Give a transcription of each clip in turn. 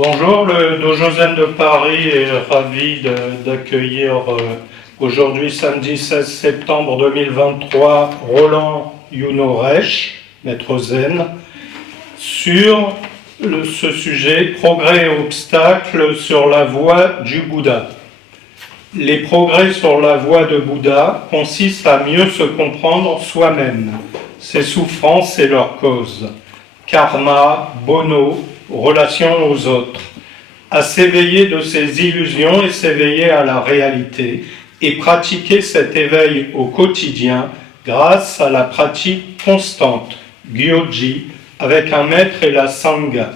Bonjour, le Dojo Zen de Paris est ravi d'accueillir aujourd'hui, samedi 16 septembre 2023, Roland Younoresh, maître Zen, sur ce sujet, progrès et obstacles sur la voie du Bouddha. Les progrès sur la voie de Bouddha consistent à mieux se comprendre soi-même, ses souffrances et leurs causes, karma, bono, relation aux autres, à s'éveiller de ses illusions et s'éveiller à la réalité, et pratiquer cet éveil au quotidien grâce à la pratique constante, Gyoji, avec un maître et la Sangha.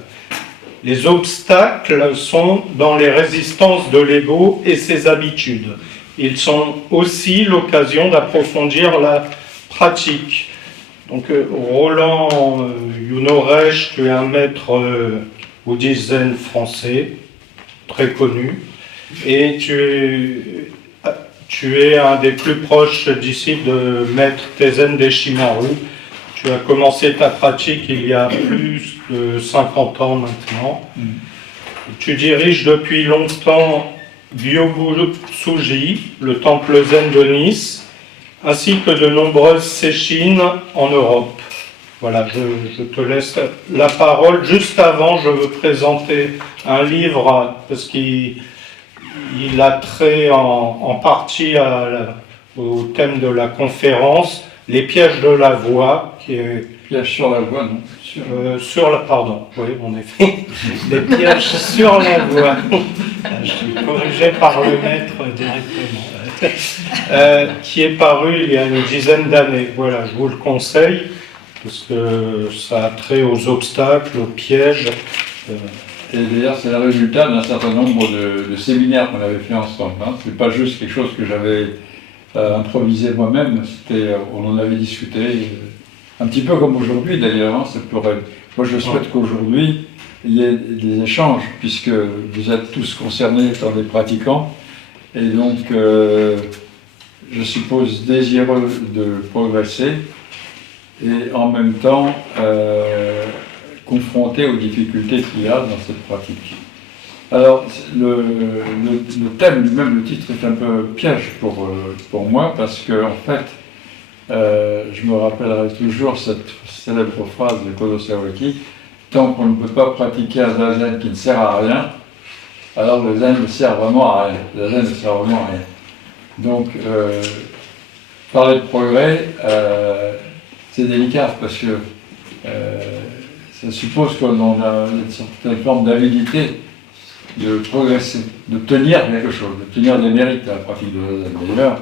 Les obstacles sont dans les résistances de l'ego et ses habitudes. Ils sont aussi l'occasion d'approfondir la pratique. Donc, Roland Younoresh, tu es un maître bouddhiste zen français, très connu, et tu es un des plus proches disciples de maître Tezen Deshimaru. Tu as commencé ta pratique il y a plus de 50 ans maintenant. Tu diriges depuis longtemps Gyōbu-tsuji, le temple zen de Nice, ainsi que de nombreuses séchines en Europe. Voilà, je te laisse la parole. Juste avant, je veux présenter un livre, parce qu'il a trait en partie au thème de la conférence, Les pièges de la voie, qui est... Pièges sur la voie, non pardon, oui, en effet. Les pièges sur la voie. Je suis corrigé par le maître directement. Qui est paru il y a une dizaine d'années. Voilà, je vous le conseille, parce que ça a trait aux obstacles, aux pièges. Et d'ailleurs, c'est le résultat d'un certain nombre de séminaires qu'on avait fait ensemble. Hein. Ce n'est pas juste quelque chose que j'avais improvisé moi-même, on en avait discuté, un petit peu comme aujourd'hui d'ailleurs. Hein, moi, je souhaite qu'aujourd'hui, il y ait des échanges, puisque vous êtes tous concernés étant des pratiquants, et donc, je suppose désireux de progresser, et en même temps, confronté aux difficultés qu'il y a dans cette pratique. Alors, le thème lui-même, le titre est un peu piège pour moi, parce que, en fait, je me rappellerai toujours cette célèbre phrase de Kodo Sawaki: tant qu'on ne peut pas pratiquer un zazen qui ne sert à rien, alors le zen ne sert vraiment à rien. Le zen ne sert vraiment à rien. Donc, parler de progrès, c'est délicat, parce que ça suppose qu'on a une certaine forme d'avidité de progresser, de tenir quelque chose, de tenir des mérites à la pratique de la zen. D'ailleurs,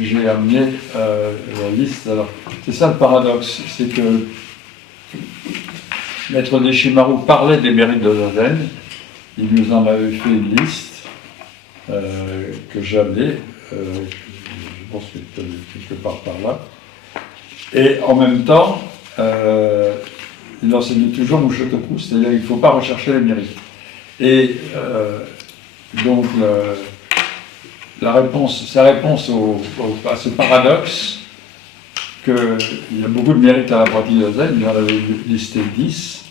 j'ai amené la liste. Alors, c'est ça le paradoxe, c'est que Maître Deshimaru parlait des mérites de la zen. Il nous en avait fait une liste que j'avais, je pense que quelque part par là. Et en même temps, il enseignait toujours Mushotoku, c'est-à-dire qu'il ne faut pas rechercher les mérites. Et donc, sa réponse à ce paradoxe, qu'il y a beaucoup de mérites à la pratique de zen, il en avait listé 10,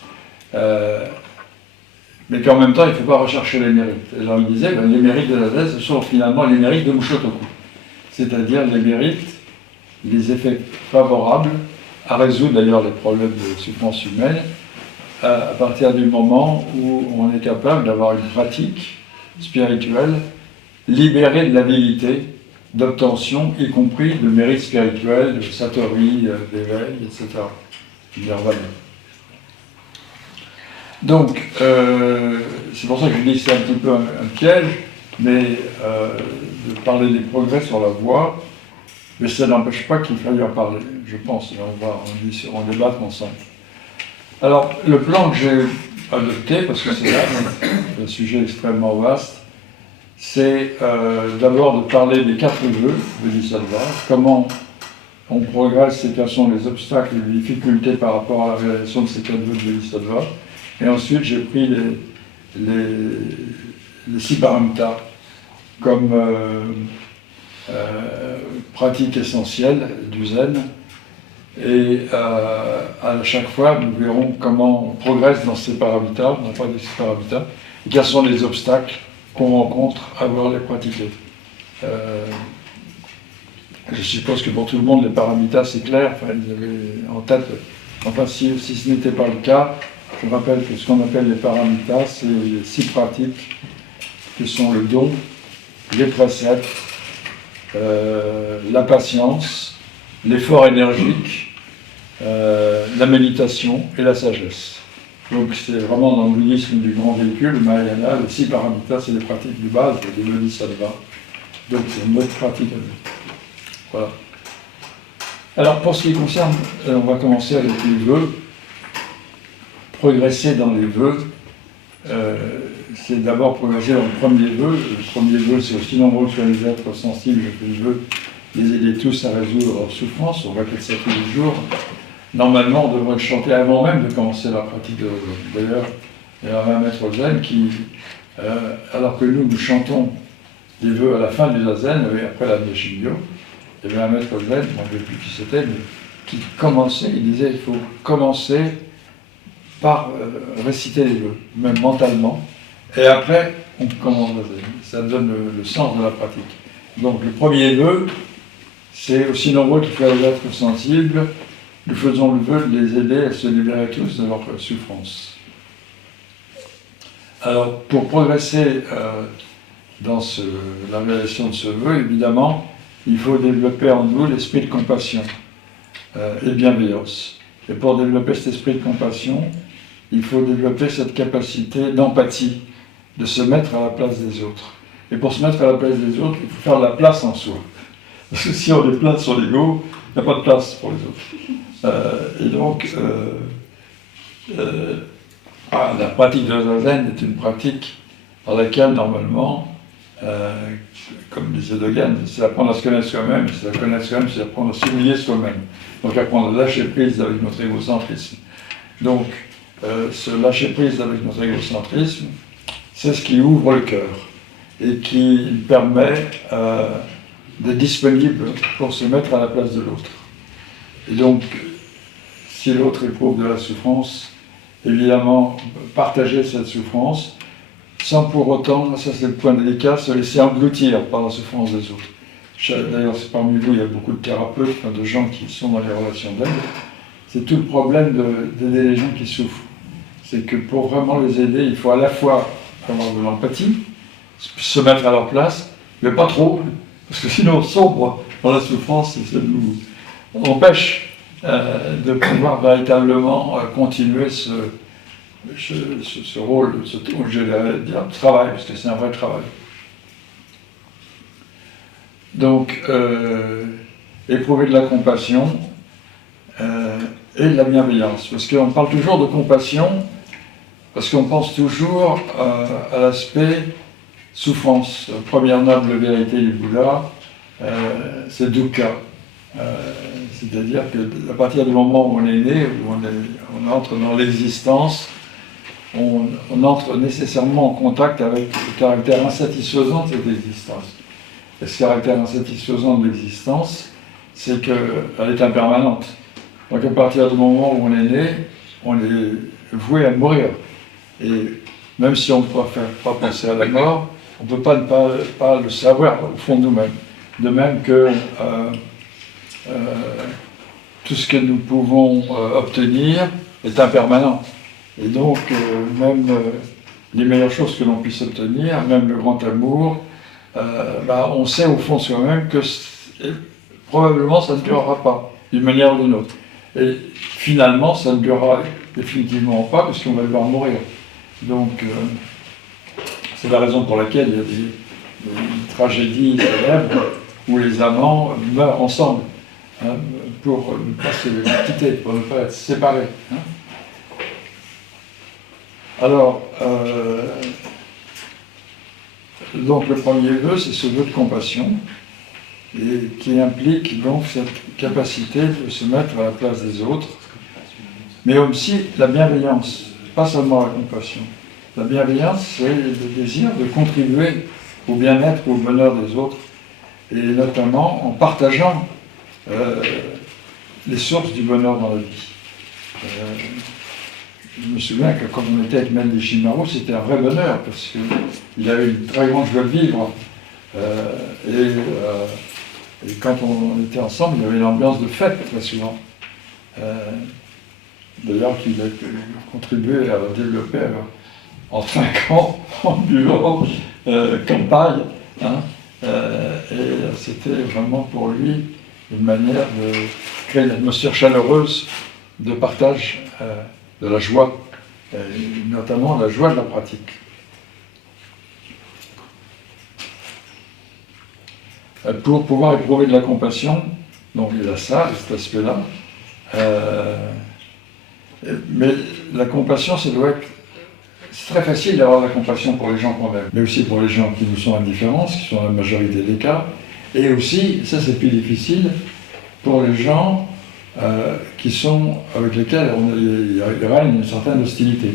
mais qu'en même temps, il ne faut pas rechercher les mérites. Et alors il disait, les mérites de la zen, ce sont finalement les mérites de Mushotoku, c'est-à-dire les mérites, les effets favorables à résoudre d'ailleurs les problèmes de souffrance humaine, à partir du moment où on est capable d'avoir une pratique spirituelle libérée de l'habilité d'obtention, y compris de mérites spirituels, de satori, d'éveil, etc. Nirvana. Donc, c'est pour ça que je dis que c'est un petit peu un piège, mais de parler des progrès sur la voie, mais ça n'empêche pas qu'il faille en parler, je pense, et on va en débattre ensemble. Alors, le plan que j'ai adopté, parce que c'est là un sujet extrêmement vaste, c'est d'abord de parler des 4 vœux de Bodhisattva, comment on progresse et quels sont les obstacles et les difficultés par rapport à la réalisation de ces 4 vœux de Bodhisattva. Et ensuite, j'ai pris les 6 paramitas comme pratique essentielle du zen. Et à chaque fois, nous verrons comment on progresse dans ces paramitas, dans ces paramitas, et quels sont les obstacles qu'on rencontre à vouloir les pratiquer. Je suppose que pour tout le monde, les paramitas, c'est clair, enfin, ils avaient en tête, enfin si ce n'était pas le cas, je rappelle que ce qu'on appelle les paramitas, c'est les 6 pratiques qui sont le don, les préceptes, la patience, l'effort énergique, la méditation et la sagesse. Donc c'est vraiment dans le bouddhisme du grand véhicule, le Mahayana, les 6 paramitas, c'est les pratiques de base, les bodhisattvas. Donc c'est une autre pratique à nous. Voilà. Alors pour ce qui concerne, on va commencer avec les vœux. Progresser dans les vœux, c'est d'abord progresser dans le premier vœu. Le premier vœu, c'est aussi nombreux que les êtres sensibles, je veux les aider tous à résoudre leurs souffrances. On va que ça tous les jours. Normalement, on devrait le chanter avant même de commencer la pratique de vœux. D'ailleurs, il y a un maître zen qui, alors que nous chantons des vœux à la fin du zazen, après la Doshinyo, il y avait un maître zen, je ne me rappelle plus qui c'était, mais qui commençait, il disait il faut commencer par réciter les vœux, même mentalement, et après on commence le zen. Ça donne le sens de la pratique. Donc le premier vœu, c'est aussi nombreux qu'il faut les êtres sensibles, nous faisons le vœu de les aider à se libérer tous de leur souffrance. Alors pour progresser dans la réalisation de ce vœu, évidemment, il faut développer en nous l'esprit de compassion et bienveillance. Et pour développer cet esprit de compassion, il faut développer cette capacité d'empathie, de se mettre à la place des autres. Et pour se mettre à la place des autres, il faut faire de la place en soi. Parce que si on est plein sur l'ego, il n'y a pas de place pour les autres. Et donc, la pratique de zazen est une pratique dans laquelle, normalement, comme disait Dogen, c'est apprendre à se connaître soi-même, et c'est apprendre à se connaître soi-même, c'est apprendre à s'humilier soi-même. Donc apprendre à lâcher prise avec notre égocentrisme. Donc, ce lâcher prise avec notre égocentrisme, c'est ce qui ouvre le cœur et qui permet d'être disponible pour se mettre à la place de l'autre. Et donc, si l'autre éprouve de la souffrance, évidemment, partager cette souffrance, sans pour autant, ça c'est le point délicat, se laisser engloutir par la souffrance des autres. D'ailleurs, parmi vous, il y a beaucoup de thérapeutes, de gens qui sont dans les relations d'aide. C'est tout le problème d'aider les gens qui souffrent. C'est que pour vraiment les aider, il faut à la fois avoir de l'empathie, se mettre à leur place, mais pas trop, parce que sinon on sombre dans la souffrance et ça nous empêche de pouvoir véritablement continuer ce rôle, je vais dire travail, parce que c'est un vrai travail. Donc, éprouver de la compassion et de la bienveillance. Parce qu'on parle toujours de compassion, parce qu'on pense toujours à l'aspect souffrance. Première noble vérité du Bouddha, c'est dukkha. C'est-à-dire qu'à partir du moment où on est né, où on entre dans l'existence, on entre nécessairement en contact avec le caractère insatisfaisant de cette existence. Et ce caractère insatisfaisant de l'existence, c'est qu'elle est impermanente. Donc à partir du moment où on est né, on est voué à mourir. Et même si on ne peut pas penser à la mort, on ne peut pas ne pas le savoir au fond de nous-mêmes. De même que tout ce que nous pouvons obtenir est impermanent. Et donc, même les meilleures choses que l'on puisse obtenir, même le grand amour, on sait au fond de soi-même que probablement ça ne durera pas, d'une manière ou d'une autre. Et finalement, ça ne durera définitivement pas, parce qu'on va devoir mourir. Donc, c'est la raison pour laquelle il y a des tragédies célèbres où les amants meurent ensemble, hein, pour ne pas se quitter, pour ne pas être séparés. Hein. Alors, donc le premier vœu, c'est ce vœu de compassion, et qui implique donc cette capacité de se mettre à la place des autres, mais aussi la bienveillance, pas seulement la compassion. La bienveillance, c'est le désir de contribuer au bien-être, au bonheur des autres, et notamment en partageant les sources du bonheur dans la vie. je me souviens que quand on était avec Mendy Shimaro, c'était un vrai bonheur, parce qu'il avait une très grande joie de vivre. Et quand on était ensemble, il y avait une ambiance de fête très souvent. D'ailleurs, qu'il a contribué à développer en 5 ans, en buvant campagne. Hein, et c'était vraiment pour lui une manière de créer une atmosphère chaleureuse de partage de la joie, notamment la joie de la pratique. Pour pouvoir éprouver de la compassion, donc il y a ça, cet aspect-là, mais la compassion, ça doit être... C'est très facile d'avoir de la compassion pour les gens qu'on aime, mais aussi pour les gens qui nous sont indifférents, qui sont la majorité des cas, et aussi, ça c'est plus difficile, pour les gens avec lesquels il y aura une certaine hostilité.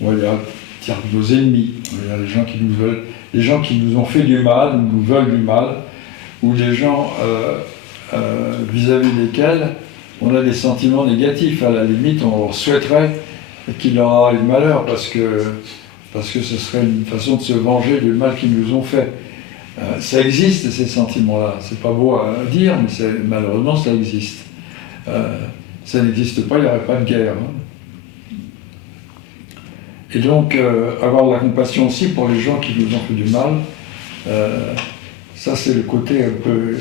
Il y a nos ennemis, il y a les gens qui nous veulent, les gens qui nous ont fait du mal, nous veulent du mal, ou les gens vis-à-vis desquels on a des sentiments négatifs. À la limite, on leur souhaiterait qu'il leur arrive malheur, parce que ce serait une façon de se venger du mal qu'ils nous ont fait. Ça existe, ces sentiments-là. C'est pas beau à dire, mais malheureusement, ça existe. Ça n'existe pas, il n'y aurait pas de guerre. Hein. Et donc, avoir de la compassion aussi pour les gens qui nous ont fait du mal, ça c'est le côté un peu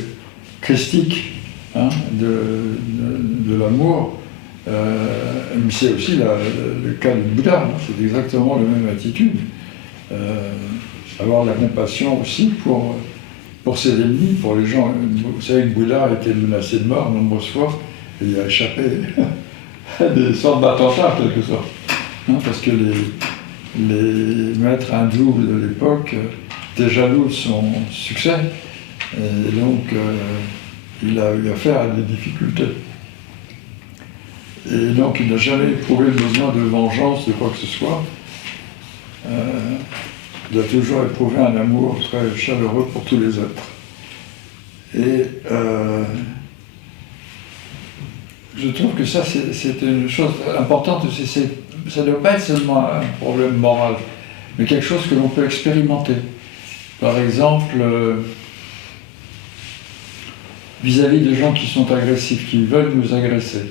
christique, hein, de l'amour. Mais c'est aussi le cas du Bouddha, hein, c'est exactement la même attitude. Avoir de la compassion aussi pour ses ennemis, pour les gens. Vous savez que Bouddha a été menacé de mort nombreuses fois, et il a échappé à des sortes d'attentats en quelque sorte. Hein, parce que les maîtres hindous de l'époque étaient jaloux de son succès, et donc il a eu affaire à des difficultés. Et donc il n'a jamais éprouvé le besoin de vengeance de quoi que ce soit. Il a toujours éprouvé un amour très chaleureux pour tous les êtres. Et je trouve que ça, c'est une chose importante. Ça ne doit pas être seulement un problème moral, mais quelque chose que l'on peut expérimenter. Par exemple, vis-à-vis de gens qui sont agressifs, qui veulent nous agresser.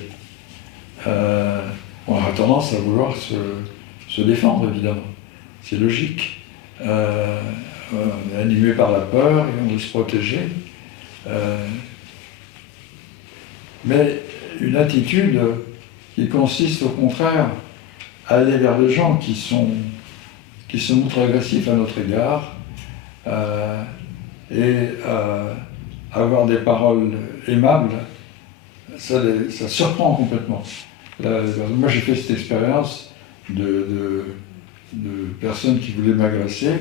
On a tendance à vouloir se défendre, évidemment. C'est logique. On est animé par la peur et on veut se protéger. Mais une attitude qui consiste au contraire à aller vers des gens qui se montrent agressifs à notre égard et avoir des paroles aimables, ça surprend complètement. Moi j'ai fait cette expérience de personnes qui voulaient m'agresser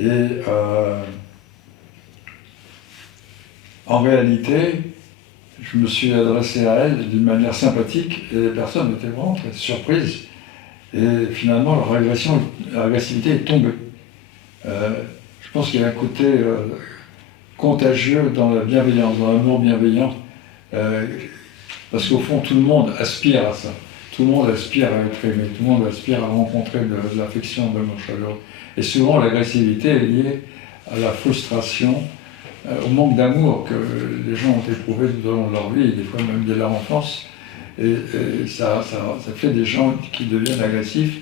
et en réalité je me suis adressé à elles d'une manière sympathique et les personnes étaient vraiment très surprises et finalement leur agressivité est tombée. Je pense qu'il y a un côté contagieux dans la bienveillance, dans l'amour bienveillant, parce qu'au fond tout le monde aspire à ça. Tout le monde aspire à être aimé, tout le monde aspire à rencontrer de l'affection, de l'amour chaleureux. Et souvent l'agressivité est liée à la frustration, au manque d'amour que les gens ont éprouvé tout au long de leur vie, et des fois même dès leur enfance. Et ça fait des gens qui deviennent agressifs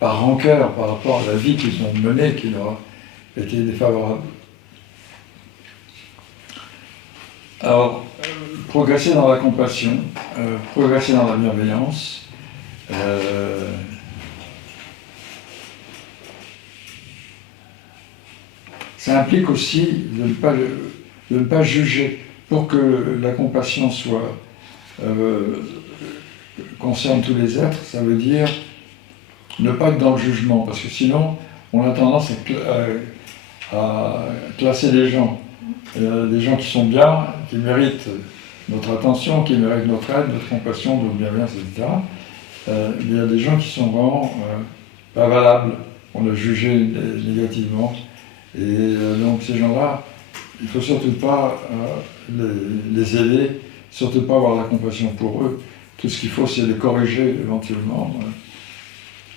par rancœur par rapport à la vie qu'ils ont menée, qui leur a été défavorable. Alors, progresser dans la compassion, progresser dans la bienveillance, ça implique aussi de ne pas juger. Pour que la compassion concerne tous les êtres, ça veut dire ne pas être dans le jugement, parce que sinon on a tendance à classer les gens. Des gens qui sont bien, qui méritent notre attention, qui méritent notre aide, notre compassion, notre bienveillance, etc. Il y a des gens qui sont vraiment pas valables, on a jugé négativement. Et donc ces gens-là, il ne faut surtout pas les aider, surtout pas avoir la compassion pour eux. Tout ce qu'il faut, c'est les corriger éventuellement.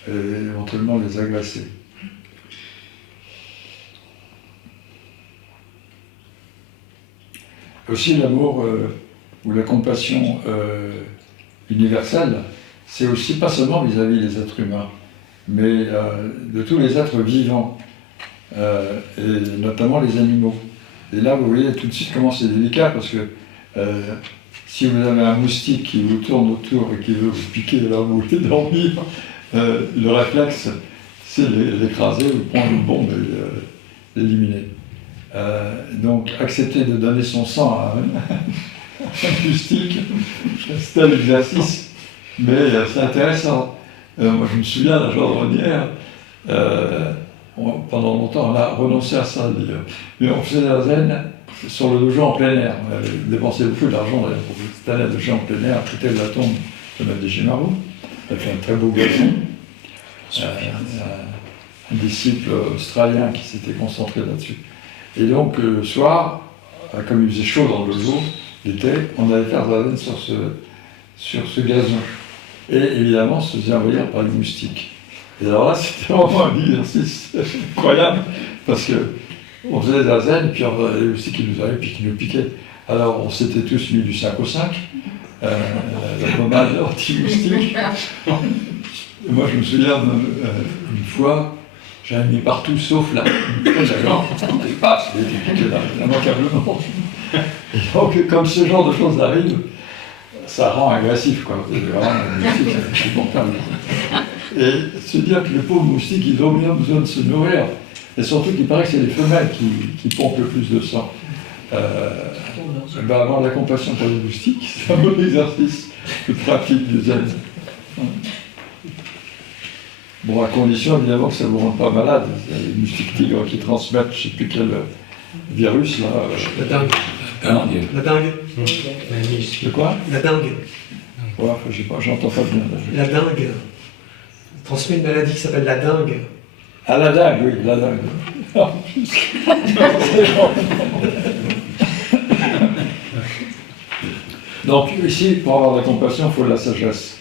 et éventuellement les agresser. Aussi l'amour ou la compassion universelle, c'est aussi pas seulement vis-à-vis des êtres humains, mais de tous les êtres vivants, et notamment les animaux. Et là, vous voyez tout de suite comment c'est délicat, parce que si vous avez un moustique qui vous tourne autour et qui veut vous piquer alors vous voulez dormir, le réflexe, c'est l'écraser, ou prendre une bombe et l'éliminer. Donc, accepter de donner son sang à un moustique, c'est un exercice, mais c'est intéressant. Moi, je me souviens d'un jourdronnière, pendant longtemps, on a renoncé à ça, mais on faisait la zen sur le dojo en plein air. On avait dépensé beaucoup d'argent d'ailleurs pour cette année de dojo en plein air, à côté de la tombe de Mme Deshimaru. Elle fait un très beau garçon. Un disciple australien qui s'était concentré là-dessus. Et donc, le soir, comme il faisait chaud dans le dojo, l'été, on allait faire la zen sur ce gazon. Et évidemment, on se faisait envahir par les moustiques. Et alors là, c'était vraiment un exercice incroyable, parce qu'on faisait de la zen, puis on avait les moustiques qui nous arrivaient, puis qui nous piquaient. Alors, on s'était tous mis du 5 au 5, la pommade anti-moustique. Et moi, je me souviens une fois, j'avais mis partout, sauf là. D'accord, il était piqué là, immanquablement. Et donc, comme ce genre de choses arrivent, ça rend agressif, quoi. C'est vraiment insupportable. Et se dire que les pauvres moustiques, ils ont bien besoin de se nourrir. Et surtout qu'il paraît que c'est les femelles qui pompent le plus de sang. Avoir la compassion pour les moustiques, c'est un bon exercice de pratique du zen. Bon, à condition évidemment que ça ne vous rende pas malade. Il y a les moustiques tigres qui transmettent je ne sais plus quel virus là. La dingue. Hein? La dingue. De quoi? La dingue. Ouais, je sais pas, j'entends pas bien. La dingue. Transmet une maladie qui s'appelle la dingue. Ah, la dingue, oui, la dingue. Donc ici, pour avoir de la compassion, il faut de la sagesse.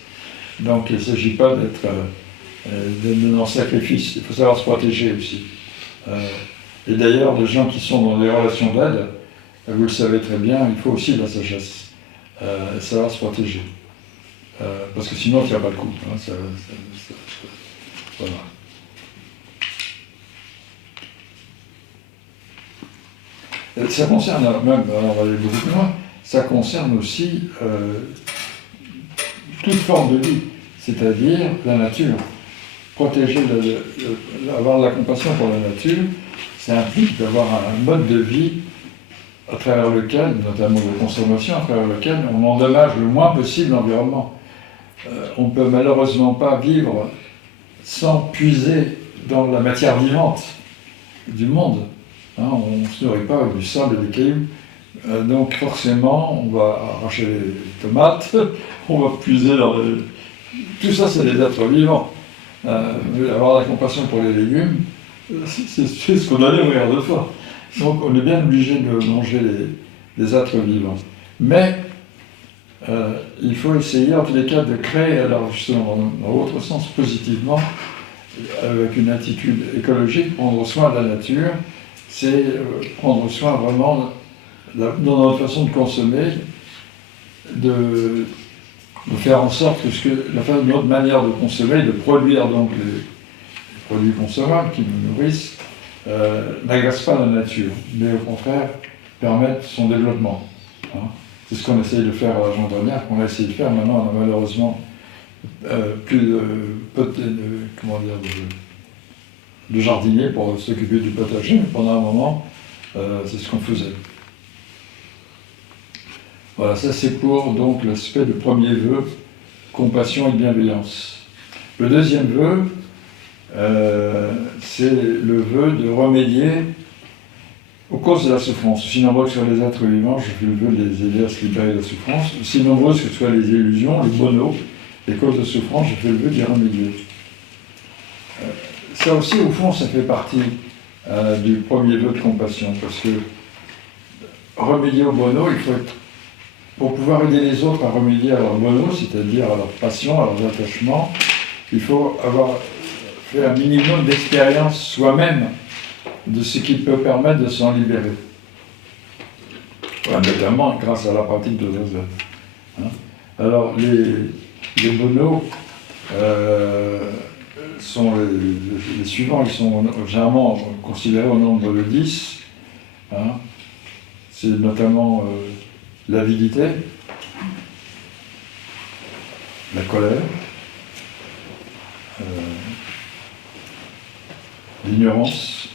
Donc il ne s'agit pas d'être en sacrifice, il faut savoir se protéger aussi. Et d'ailleurs, les gens qui sont dans des relations d'aide, vous le savez très bien, il faut aussi de la sagesse, savoir se protéger. Parce que sinon, il ne tient pas le coup. Hein, voilà. Ça concerne, même, on va aller beaucoup plus loin, ça concerne aussi toute forme de vie, c'est-à-dire la nature. Protéger, avoir de la compassion pour la nature, ça implique d'avoir un mode de vie à travers lequel, notamment de consommation, à travers lequel on endommage le moins possible l'environnement. On ne peut malheureusement pas vivre sans puiser dans la matière vivante du monde. Hein, on ne se nourrit pas avec du sable et des cailloux. Donc forcément, on va arracher les tomates, on va puiser dans les... Tout ça, c'est des êtres vivants. Avoir la compassion pour les légumes, c'est ce qu'on a derrière de fois. Donc on est bien obligé de manger les êtres vivants. Mais il faut essayer, en tous les cas, de créer, alors justement, dans l'autre sens, positivement, avec une attitude écologique, prendre soin de la nature, c'est prendre soin vraiment, dans notre façon de consommer, de faire en sorte que notre manière de consommer, de produire donc les produits consommables qui nous nourrissent, n'agace pas la nature, mais au contraire permettent son développement. Hein. C'est ce qu'on essaye de faire à la gendarmerie, qu'on a essayé de faire. Maintenant, on a malheureusement plus de jardiniers pour s'occuper du potager, mais pendant un moment, c'est ce qu'on faisait. Voilà, ça c'est pour donc l'aspect du premier vœu, compassion et bienveillance. Le deuxième vœu, c'est le vœu de remédier aux causes de la souffrance. Aussi nombreux que soient les êtres vivants, je fais le vœu de les aider à se libérer de la souffrance. Aussi nombreuses que soient les illusions, les bonos, les causes de souffrance, je fais le vœu d'y remédier. Ça aussi, au fond, ça fait partie du premier vœu de compassion, parce que remédier aux bonos, il faut être... Pour pouvoir aider les autres à remédier à leurs bonos, c'est-à-dire à leur passion, à leurs attachements, il faut avoir fait un minimum d'expérience soi-même de ce qui peut permettre de s'en libérer. Voilà, notamment grâce à la pratique de Zazen. Hein. Alors, les bonos sont les suivants, ils sont généralement considérés au nombre de 10. Hein. C'est notamment l'avidité, la colère, l'ignorance,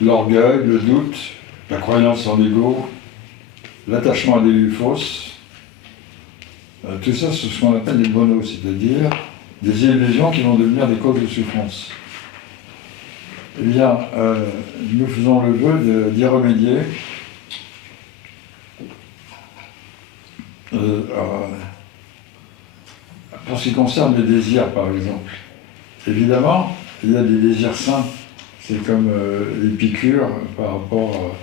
l'orgueil, le doute, la croyance en l'ego, l'attachement à des vues fausses. Tout ça, c'est ce qu'on appelle les bonos, c'est-à-dire des illusions qui vont devenir des causes de souffrance. Eh bien, nous faisons le vœu d'y remédier. Pour ce qui concerne les désirs, par exemple, évidemment, il y a des désirs sains. C'est comme Épicure par rapport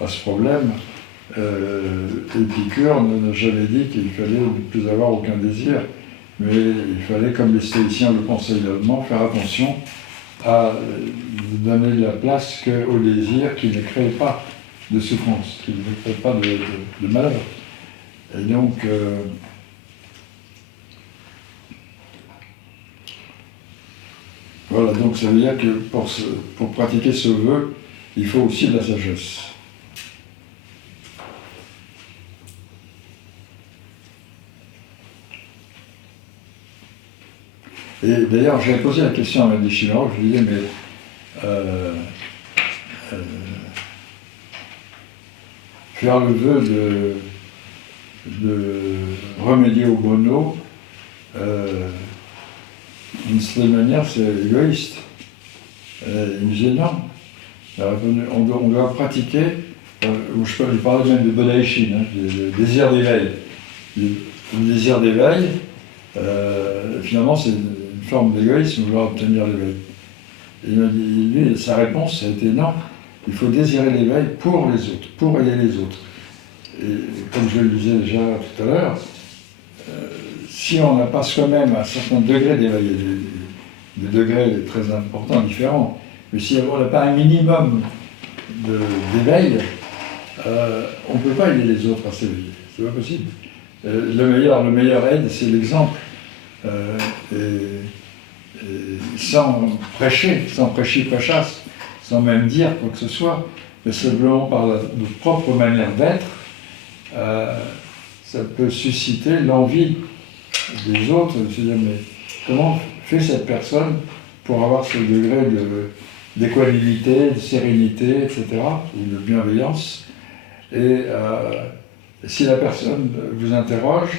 à ce problème. Épicure n'a jamais dit qu'il fallait ne plus avoir aucun désir, mais il fallait, comme les stoïciens le conseillent également, faire attention à donner de la place au désir qui ne crée pas de souffrance, qui ne crée pas de malheur. Et donc, voilà, donc ça veut dire que pour pratiquer ce vœu, il faut aussi de la sagesse. Et d'ailleurs, j'avais posé la question à Maddy Chimero, je lui disais, mais faire le vœu de remédier au bono, d'une certaine manière, c'est égoïste. Il me disait non. On doit pratiquer, je parlais même de Bodhaïshin, hein, le désir d'éveil. Le désir d'éveil, finalement, c'est une forme d'égoïsme, vouloir obtenir l'éveil. Et il m'a dit, lui, sa réponse a été non, il faut désirer l'éveil pour les autres, pour aider les autres. Et comme je le disais déjà tout à l'heure, si on n'a pas soi-même un certain degré d'éveil, des degrés très importants, différents, mais si on n'a pas un minimum d'éveil, on ne peut pas aider les autres à s'éveiller. C'est pas possible. Le meilleur aide, c'est l'exemple. Et sans prêcher, prêchasse, sans même dire quoi que ce soit, mais simplement par notre propre manière d'être, ça peut susciter l'envie des autres de se dire mais comment fait cette personne pour avoir ce degré d'équanimité, de sérénité, etc., ou de bienveillance. Et si la personne vous interroge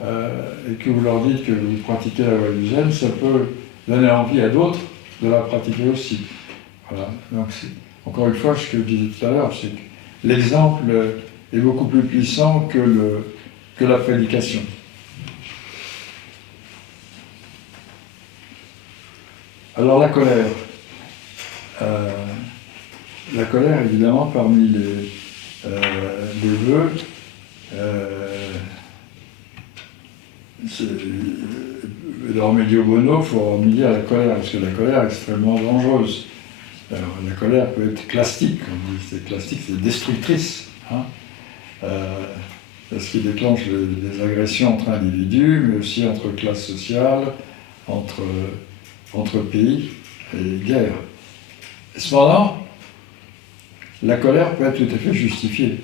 et que vous leur dites que vous pratiquez la voie du zen, ça peut donner envie à d'autres de la pratiquer aussi. Voilà. Donc, encore une fois, ce que je disais tout à l'heure, c'est que l'exemple est beaucoup plus puissant que la prédication. Alors la colère. La colère, évidemment, parmi les vœux, de remédier au bono, il faut remédier à la colère, parce que la colère est extrêmement dangereuse. Alors, la colère peut être clastique, on dit, c'est clastique, c'est destructrice. Hein, parce qu'il déclenche des agressions entre individus, mais aussi entre classes sociales, entre pays et guerres. Et cependant, la colère peut être tout à fait justifiée,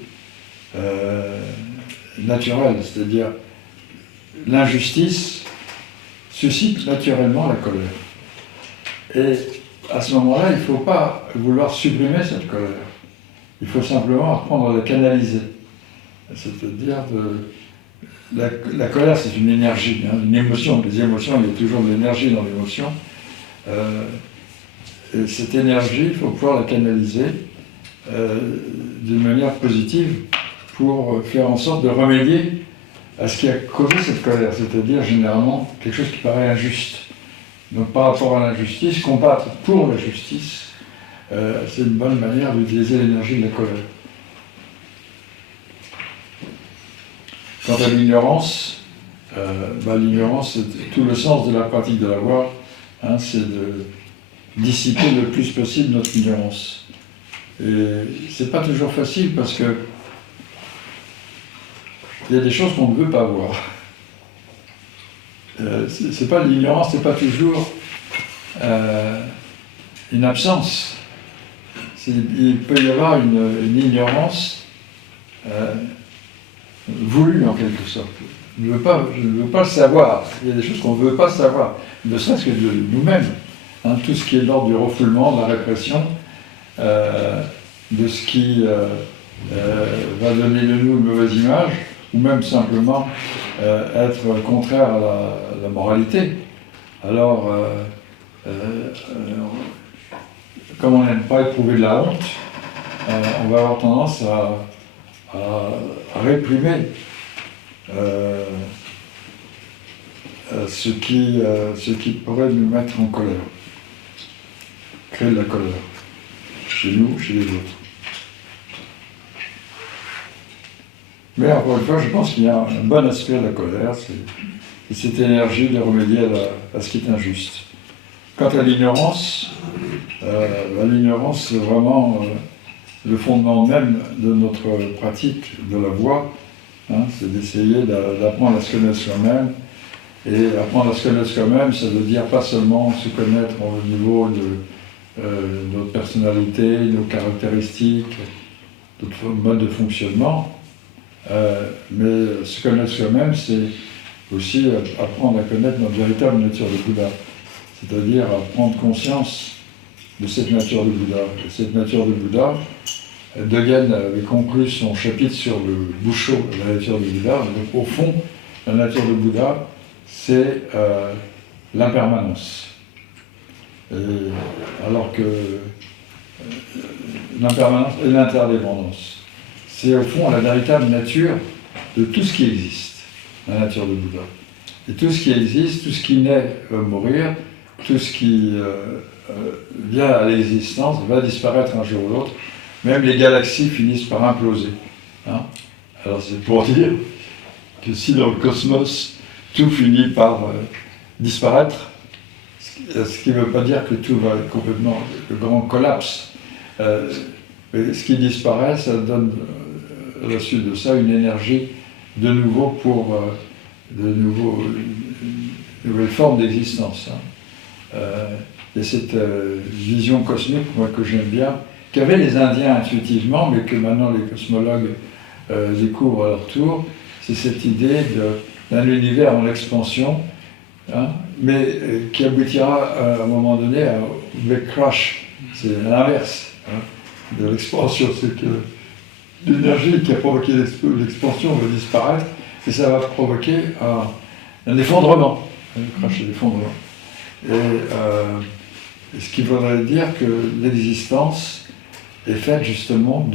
naturelle, c'est-à-dire l'injustice suscite naturellement la colère. Et à ce moment-là, il ne faut pas vouloir supprimer cette colère. Il faut simplement apprendre à la canaliser. C'est-à-dire, la colère, c'est une énergie, hein, une émotion. Les émotions, il y a toujours de l'énergie dans l'émotion. Et cette énergie, il faut pouvoir la canaliser d'une manière positive pour faire en sorte de remédier à ce qui a causé cette colère, c'est-à-dire généralement quelque chose qui paraît injuste. Donc par rapport à l'injustice, combattre pour la justice, c'est une bonne manière d'utiliser l'énergie de la colère. Quant à l'ignorance, l'ignorance, tout le sens de la pratique de la voie, hein, c'est de dissiper le plus possible notre ignorance. Et c'est pas toujours facile parce que il y a des choses qu'on ne veut pas voir. C'est pas l'ignorance, c'est pas toujours une absence. Il peut y avoir une ignorance voulue en quelque sorte. Je ne veux pas le savoir. Il y a des choses qu'on ne veut pas savoir, ne serait-ce que de nous-mêmes. Hein, tout ce qui est de l'ordre du refoulement, de la répression, de ce qui va donner de nous une mauvaise image, ou même simplement être contraire à la moralité. Alors, comme on n'aime pas éprouver de la honte, on va avoir tendance à réprimer ce qui pourrait nous mettre en colère, créer de la colère, chez nous, chez les autres. Mais encore une fois, je pense qu'il y a un bon aspect à la colère, c'est cette énergie de remédier à ce qui est injuste. Quant à l'ignorance, c'est vraiment le fondement même de notre pratique de la voie, hein, c'est d'essayer d'apprendre à se connaître soi-même. Et apprendre à se connaître soi-même, ça veut dire pas seulement se connaître au niveau de notre personnalité, nos caractéristiques, notre mode de fonctionnement, mais se connaître soi-même, c'est aussi apprendre à connaître notre véritable nature de Bouddha, c'est-à-dire à prendre conscience de cette nature de Bouddha. Et cette nature de Bouddha, Dogen avait conclu son chapitre sur le Busho, la nature de Bouddha. Donc au fond, la nature de Bouddha, c'est l'impermanence. Alors que l'impermanence et l'interdépendance, c'est au fond la véritable nature de tout ce qui existe, la nature de Bouddha. Et tout ce qui existe, tout ce qui naît va mourir, tout ce qui vient à l'existence va disparaître un jour ou l'autre. Même les galaxies finissent par imploser. Hein. Alors c'est pour dire que si dans le cosmos, tout finit par disparaître, ce qui ne veut pas dire que tout va complètement, le grand collapse. Mais ce qui disparaît, ça donne à la suite de ça une énergie de nouveau pour une nouvelle forme d'existence. Hein. Il y a cette vision cosmique, moi, que j'aime bien, qu'avaient les Indiens intuitivement, mais que maintenant les cosmologues découvrent à leur tour. C'est cette idée d'un univers en expansion, hein, mais qui aboutira à un moment donné à un big crash. C'est l'inverse, hein, de l'expansion. C'est que l'énergie qui a provoqué l'expansion va disparaître et ça va provoquer un effondrement. Un crash et l'effondrement. Et ce qui voudrait dire que l'existence est faite justement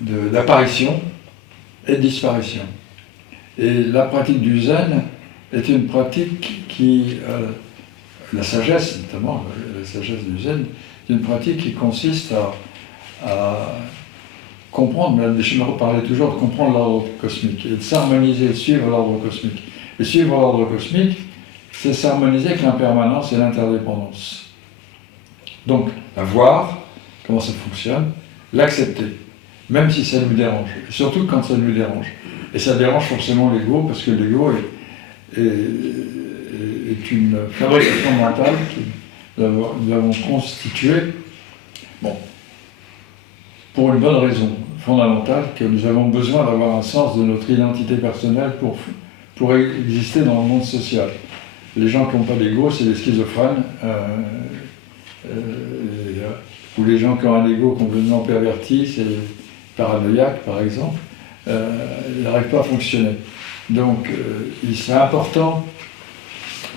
d'apparition et de disparition. Et la pratique du zen est une pratique qui, la sagesse notamment, la sagesse du zen, est une pratique qui consiste à comprendre, mais je me reparlais toujours de comprendre l'ordre cosmique et de s'harmoniser, de suivre l'ordre cosmique. Et suivre l'ordre cosmique, c'est s'harmoniser avec l'impermanence et l'interdépendance. Donc, la voir, comment ça fonctionne, l'accepter, même si ça nous dérange, et surtout quand ça nous dérange. Et ça dérange forcément l'ego, parce que l'ego est une fabrication mentale que nous avons constituée, pour une bonne raison fondamentale, que nous avons besoin d'avoir un sens de notre identité personnelle pour exister dans le monde social. Les gens qui n'ont pas d'ego, c'est les schizophrènes, ou les gens qui ont un ego complètement perverti, c'est les paranoïaques par exemple, ils n'arrivent pas à fonctionner. Donc c'est important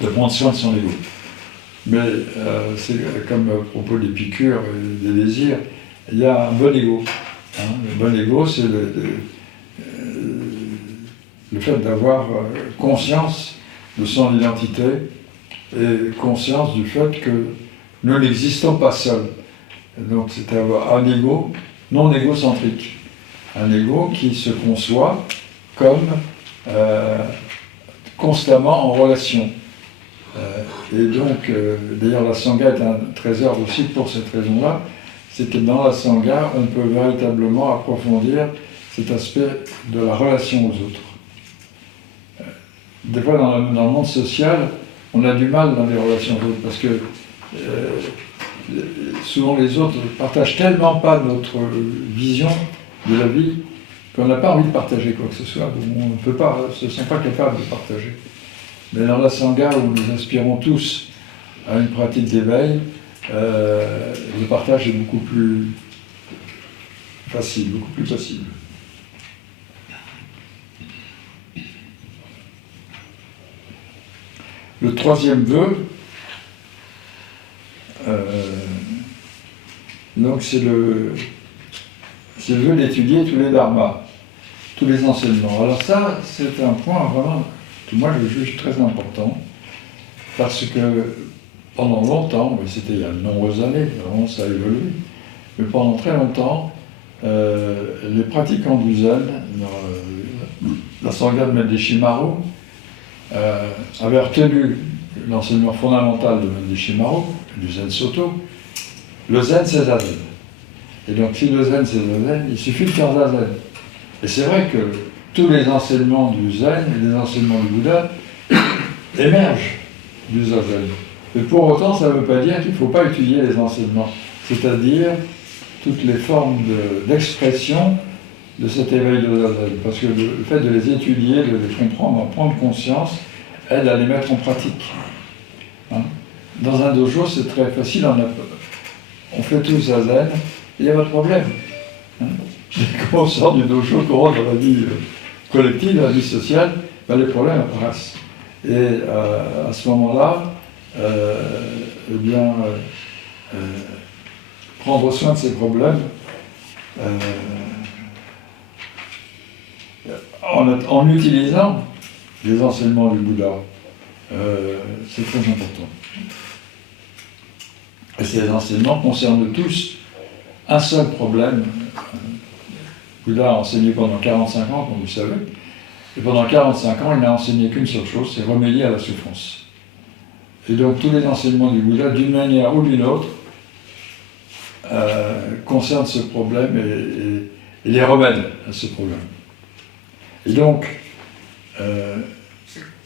de prendre soin de son ego. Mais c'est comme à propos de l'épicure et des désirs, il y a un bon ego. Hein. Le bon ego, c'est le fait d'avoir conscience de son identité et conscience du fait que nous n'existons pas seuls. Donc c'est avoir un ego non égocentrique, un ego qui se conçoit comme constamment en relation. Et donc, d'ailleurs, la Sangha est un trésor aussi pour cette raison-là, c'est que dans la Sangha, on peut véritablement approfondir cet aspect de la relation aux autres. Des fois, dans le monde social, on a du mal dans les relations aux autres, parce que souvent les autres ne partagent tellement pas notre vision de la vie qu'on n'a pas envie de partager quoi que ce soit. On ne peut pas, se sent pas capable de partager. Mais dans la Sangha, où nous aspirons tous à une pratique d'éveil, le partage est beaucoup plus facile, beaucoup plus possible. Le troisième vœu, donc c'est le vœu d'étudier tous les dharmas, tous les enseignements. Alors ça, c'est un point vraiment que moi je juge très important, parce que pendant longtemps, mais c'était il y a de nombreuses années, vraiment ça a évolué, mais pendant très longtemps, les pratiquants du Zen, dans la Sangha de Mandishimaru, avaient retenu l'enseignement fondamental de Mandishimaru, du Zen Soto. Le Zen, c'est Zazen. Et donc, si le Zen, c'est Zazen, il suffit de faire Zazen. Et c'est vrai que tous les enseignements du Zen et les enseignements du Bouddha émergent du Zazen. Mais pour autant, ça ne veut pas dire qu'il ne faut pas étudier les enseignements, c'est-à-dire toutes les formes d'expression de cet éveil de Zazen. Parce que le fait de les étudier, de les comprendre, en prendre conscience, aide à les mettre en pratique. Hein? Dans un dojo, c'est très facile, on fait tout Zazen, il n'y a pas de problème. Hein? Quand on sort du dojo, qu'on rentre dans la vie collective, dans la vie sociale, ben les problèmes apparaissent. Et à ce moment-là, prendre soin de ces problèmes en utilisant les enseignements du Bouddha, c'est très important. Et ces enseignements concernent tous un seul problème. Le Bouddha a enseigné pendant 45 ans, comme vous savez, et pendant 45 ans, il n'a enseigné qu'une seule chose, c'est remédier à la souffrance. Et donc tous les enseignements du Bouddha, d'une manière ou d'une autre, concernent ce problème et les remèdes à ce problème. Et donc,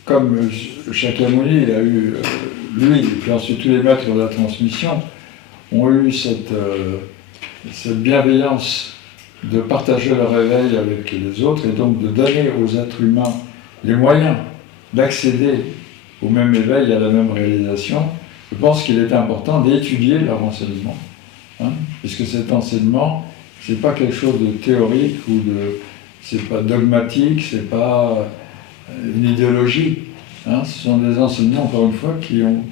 comme Shakyamuni a eu, lui, et puis ensuite tous les maîtres de la transmission, ont eu cette bienveillance de partager leur éveil avec les autres et donc de donner aux êtres humains les moyens d'accéder au même éveil et à la même réalisation, je pense qu'il est important d'étudier leur enseignement. Hein, puisque cet enseignement, c'est pas quelque chose de théorique ou c'est pas dogmatique, c'est pas une idéologie. Hein, ce sont des enseignements, encore une fois, qui ont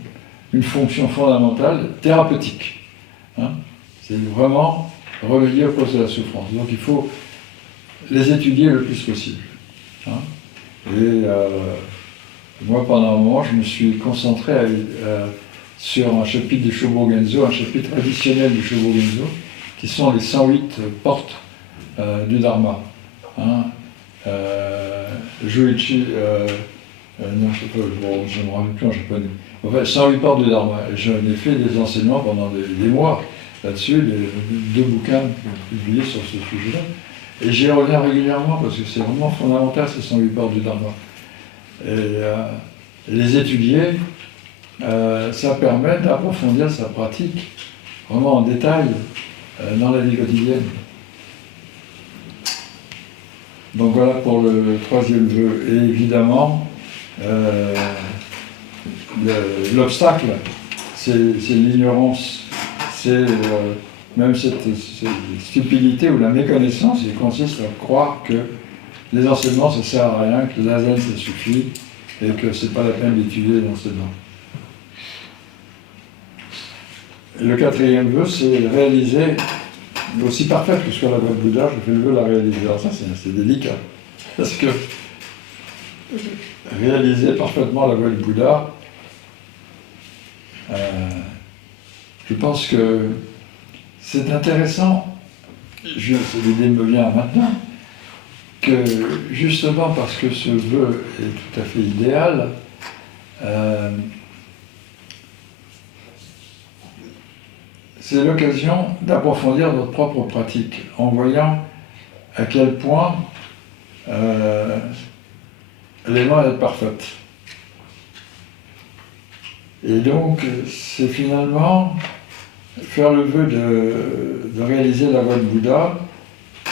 une fonction fondamentale thérapeutique. Hein, c'est vraiment remédier aux causes de la souffrance. Donc il faut les étudier le plus possible. Hein. Et moi, pendant un moment, je me suis concentré sur un chapitre du Shobogenzo, un chapitre additionnel du Shobogenzo, qui sont les 108 portes du Dharma. Hein. Juichi, non, je sais pas, bon, je ne me rappelle plus en japonais. Enfin, 108 portes du Dharma. Et j'en ai fait des enseignements pendant des mois là-dessus, 2 bouquins publiés sur ce sujet-là. Et j'y reviens régulièrement parce que c'est vraiment fondamental, ces 108 portes du Dharma. Et les étudier, ça permet d'approfondir sa pratique vraiment en détail dans la vie quotidienne. Donc voilà pour le troisième vœu. Et évidemment, l'obstacle, c'est l'ignorance, c'est même cette stupidité ou la méconnaissance qui consiste à croire que les enseignements ça ne sert à rien, que la zen ça suffit et que c'est pas la peine d'étudier les enseignements. Et le quatrième vœu, c'est réaliser, aussi parfaite que soit la voie de Bouddha, je fais le vœu de la réaliser. Alors ça, c'est délicat, parce que réaliser parfaitement la voie de Bouddha, je pense que c'est intéressant, cette idée me vient maintenant, que justement parce que ce vœu est tout à fait idéal, c'est l'occasion d'approfondir notre propre pratique en voyant à quel point elle est loin d'être parfaite. Et donc, c'est finalement faire le vœu de réaliser la voie de Bouddha,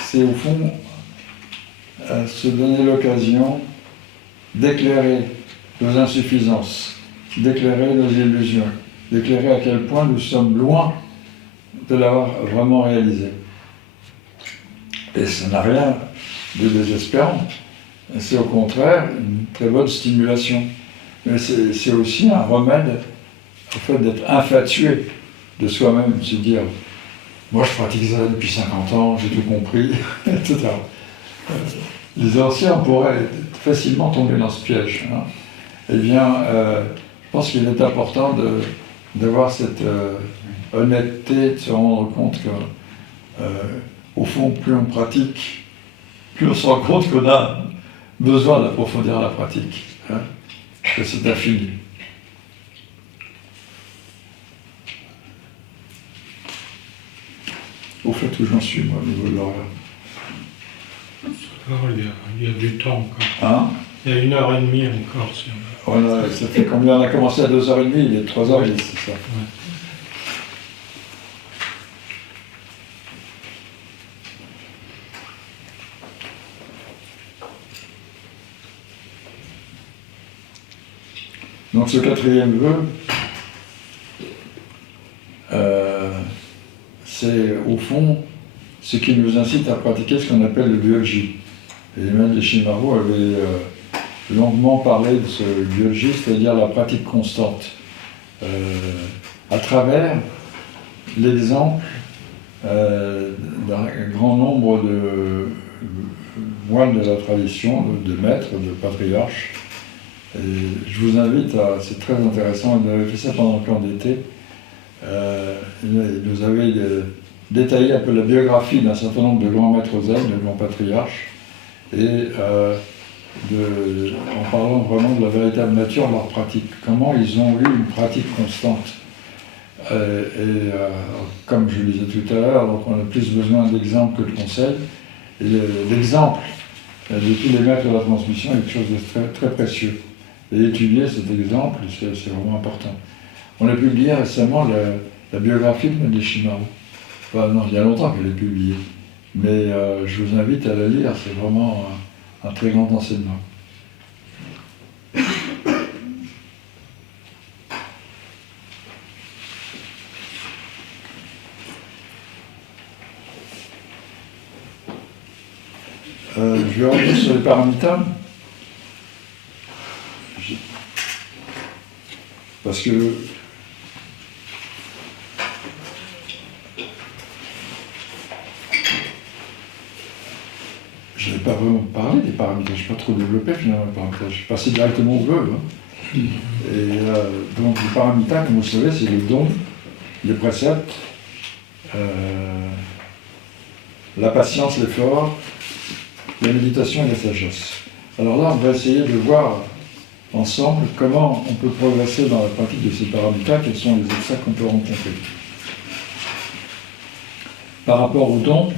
c'est au fond se donner l'occasion d'éclairer nos insuffisances, d'éclairer nos illusions, d'éclairer à quel point nous sommes loin de l'avoir vraiment réalisé. Et ça n'a rien de désespérant, c'est au contraire une très bonne stimulation. Mais c'est aussi un remède au fait d'être infatué de soi-même, de se dire « moi je pratique ça depuis 50 ans, j'ai tout compris », etc. Les anciens pourraient facilement tomber dans ce piège. Hein. Eh bien, je pense qu'il est important d'avoir cette honnêteté, de se rendre compte que, au fond, plus on pratique, plus on se rend compte qu'on a besoin d'approfondir la pratique. Hein, que c'est infini. Au fait, où j'en suis, moi, au niveau de l'horaire. Il y a du temps encore. Hein? Il y a 1h30 encore. Si on veut. Voilà, ça fait combien? On a commencé à 2h30, il est 3h10, c'est ça. Ouais. Donc ce quatrième vœu, c'est au fond ce qui nous incite à pratiquer ce qu'on appelle le Gyöji. Et même les Shimaru avaient longuement parlé de ce Gyöji, c'est-à-dire la pratique constante, à travers l'exemple d'un grand nombre de moines de la tradition, de maîtres, de patriarches. Et je vous invite à, c'est très intéressant, il avait fait ça pendant le camp d'été, il nous avait détaillé un peu la biographie d'un certain nombre de grands maîtres zen, de grands patriarches, et en parlant vraiment de la véritable nature de leur pratique, comment ils ont eu une pratique constante. Comme je le disais tout à l'heure, donc on a plus besoin d'exemples que de conseils, et l'exemple de tous les maîtres de la transmission est quelque chose de très, très précieux. Et étudier cet exemple, c'est vraiment important. On a publié récemment la biographie de Mendes Shimaru. Enfin, non, il y a longtemps qu'elle est publiée. Mais je vous invite à la lire, c'est vraiment un très grand enseignement. Je vais revenir sur les paramitas. Parce que je n'ai pas vraiment parlé des paramitas, je n'ai pas trop développé finalement les paramitas, je suis passé directement au vœu. Hein. Et donc les paramitas, comme vous savez, c'est le don, les préceptes, la patience, l'effort, la méditation et la sagesse. Alors là, on va essayer de voir ensemble comment on peut progresser dans la pratique de ces paramitas, quels sont les obstacles qu'on peut rencontrer. Par rapport au don,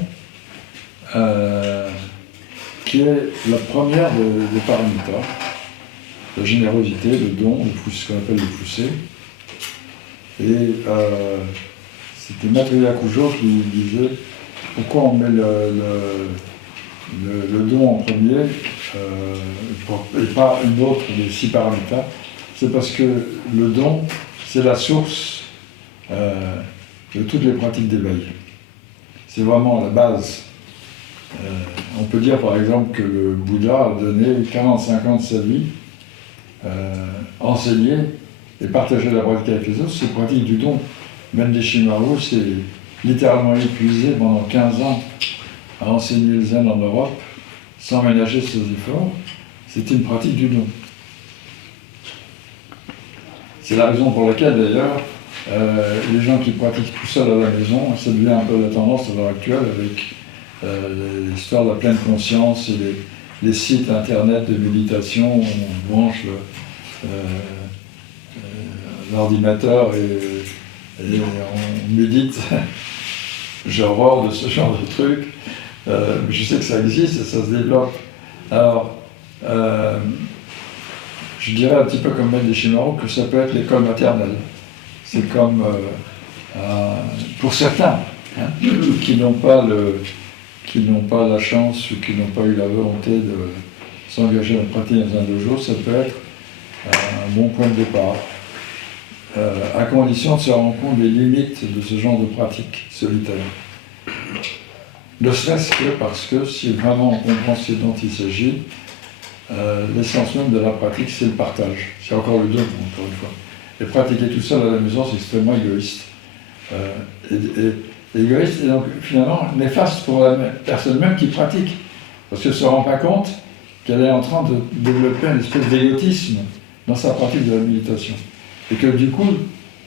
qui est la première des paramitas, la générosité, le don, ce qu'on appelle le poussé. Et c'était Maître Yakujo qui disait pourquoi on met le don en premier et pas une autre des 6 paramitas. C'est parce que le don, c'est la source de toutes les pratiques d'éveil. C'est vraiment la base. On peut dire par exemple que le Bouddha a donné 45 ans de sa vie, enseigné et partagé la pratique avec les autres, c'est la pratique du don. Mendes Shimaru s'est littéralement épuisé pendant 15 ans à enseigner le zen en Europe, sans ménager ses efforts. C'était une pratique du don. C'est la raison pour laquelle d'ailleurs les gens qui pratiquent tout seuls à la maison, ça devient un peu la tendance à l'heure actuelle avec l'histoire de la pleine conscience et les sites internet de méditation où on branche l'ordinateur et on médite. J'ai horreur de ce genre de truc. Je sais que ça existe et ça se développe. Alors, je dirais un petit peu comme Maître Deschimaru que ça peut être l'école maternelle. C'est comme, pour certains, hein, qui n'ont pas la chance ou qui n'ont pas eu la volonté de s'engager dans la pratique dans un dojo, ça peut être un bon point de départ, à condition de se rendre compte des limites de ce genre de pratique solitaire. Ne serait-ce que parce que si vraiment on comprend ce dont il s'agit, l'essence même de la pratique, c'est le partage. C'est encore le don, encore une fois. Et pratiquer tout seul à la maison, c'est extrêmement égoïste. Égoïste et donc finalement néfaste pour la personne même qui pratique. Parce qu'elle ne se rend pas compte qu'elle est en train de développer une espèce d'égotisme dans sa pratique de la méditation. Et que du coup,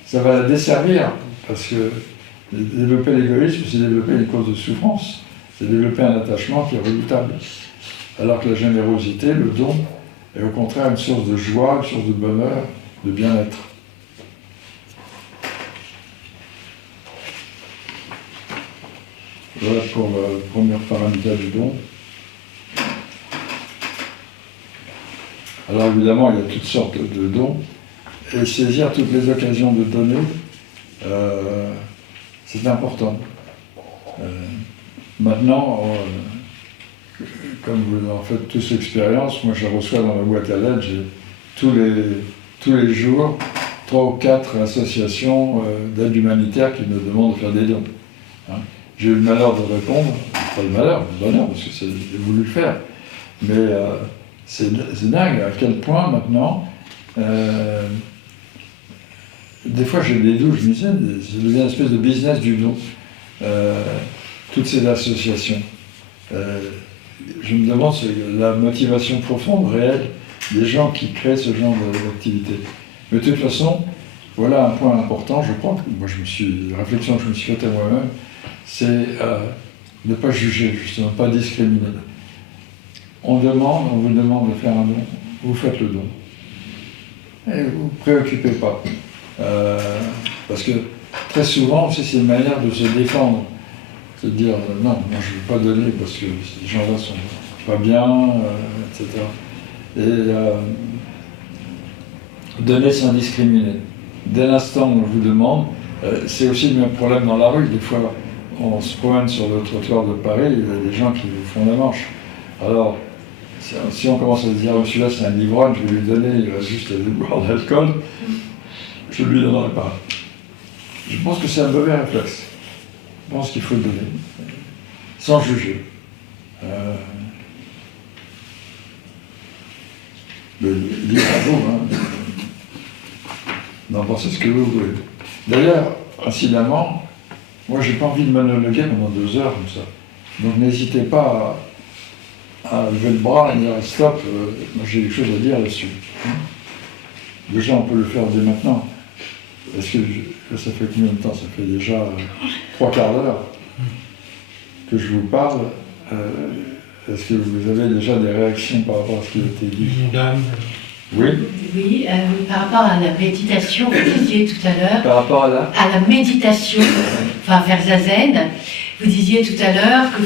ça va la desservir. Parce que développer l'égoïsme, c'est développer une cause de souffrance. C'est développer un attachement qui est redoutable. Alors que la générosité, le don, est au contraire une source de joie, une source de bonheur, de bien-être. Voilà pour le premier paramètre du don. Alors évidemment, il y a toutes sortes de dons. Et saisir toutes les occasions de donner, c'est important. Maintenant, comme vous en faites tous l'expérience, moi je reçois dans la boîte à lettres, j'ai tous les jours 3 ou 4 associations d'aide humanitaire qui me demandent de faire des dons. Hein. J'ai eu le malheur de répondre, pas le malheur, le bonheur, parce que j'ai voulu le faire. Mais c'est dingue à quel point maintenant, des fois j'ai des doutes, je me disais, c'est devenu une espèce de business du don, toutes ces associations. Je me demande la motivation profonde, réelle, des gens qui créent ce genre d'activité. Mais de toute façon, voilà un point important, je crois, moi la réflexion que je me suis faite à moi-même, c'est de ne pas juger, justement, pas discriminer. On vous demande de faire un don, vous faites le don. Et vous ne vous préoccupez pas. Parce que très souvent, c'est une manière de se défendre. Se dire non, moi je ne vais pas donner parce que ces gens-là sont pas bien, etc. Et donner sans discriminer. Dès l'instant où on vous demande, c'est aussi le même problème dans la rue. Des fois, on se promène sur le trottoir de Paris, il y a des gens qui vous font la manche. Alors, si on commence à se dire, celui-là c'est un ivrogne, je vais lui donner, il va juste aller boire de l'alcool, je ne lui donnerai pas. Je pense que c'est un mauvais réflexe. Je pense qu'il faut le donner, sans juger. Dire à vous, hein. N'en pensez ce que vous voulez. D'ailleurs, incidemment, moi j'ai pas envie de monologuer pendant 2 heures comme ça. Donc n'hésitez pas à lever le bras et dire stop, moi j'ai des choses à dire là-dessus. Déjà on peut le faire dès maintenant. Est-ce que ça fait combien de temps? Ça fait déjà 3 quarts d'heure que je vous parle. Est-ce que vous avez déjà des réactions par rapport à ce qui a été dit? Oui. Oui, par rapport à la méditation, vous disiez tout à l'heure. Par rapport à la méditation, enfin faire zazen, vous disiez tout à l'heure que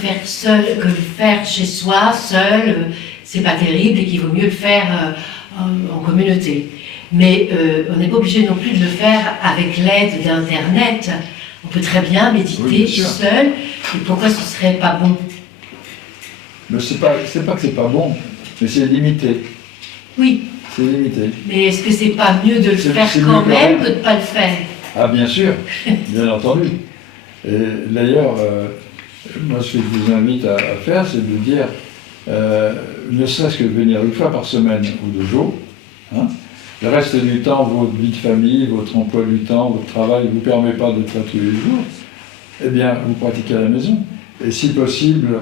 le faire chez soi, seul, c'est pas terrible et qu'il vaut mieux le faire en communauté. Mais on n'est pas obligé non plus de le faire avec l'aide d'Internet. On peut très bien méditer seul. Et pourquoi ce serait pas bon? Mais c'est pas que c'est pas bon, mais c'est limité. Oui. C'est limité. Mais est-ce que c'est pas mieux de le faire quand même que de ne pas le faire? Ah bien sûr, bien entendu. Et d'ailleurs, moi ce que je vous invite à faire, c'est de dire, ne serait-ce que de venir une fois par semaine ou 2 jours, hein. Le reste du temps, votre vie de famille, votre emploi du temps, votre travail ne vous permet pas d'être là tous les jours, eh bien, vous pratiquez à la maison. Et si possible,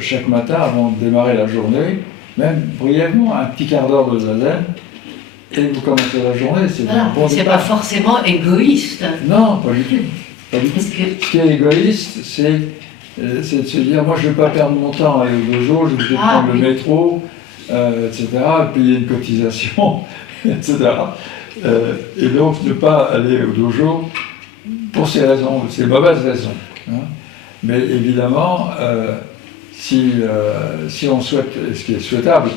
chaque matin, avant de démarrer la journée, même brièvement, un petit quart d'heure de zazen, et vous commencez la journée. C'est bon c'est pas forcément égoïste. Non, pas du tout. Pas du tout. Ce qui est égoïste, c'est C'est de se dire, moi je ne vais pas perdre mon temps à aller au dojo, je vais prendre le métro, etc., payer une cotisation, etc. Et donc ne pas aller au dojo pour ces raisons, ces mauvaises raisons. Hein. Mais évidemment, si on souhaite, ce qui est souhaitable,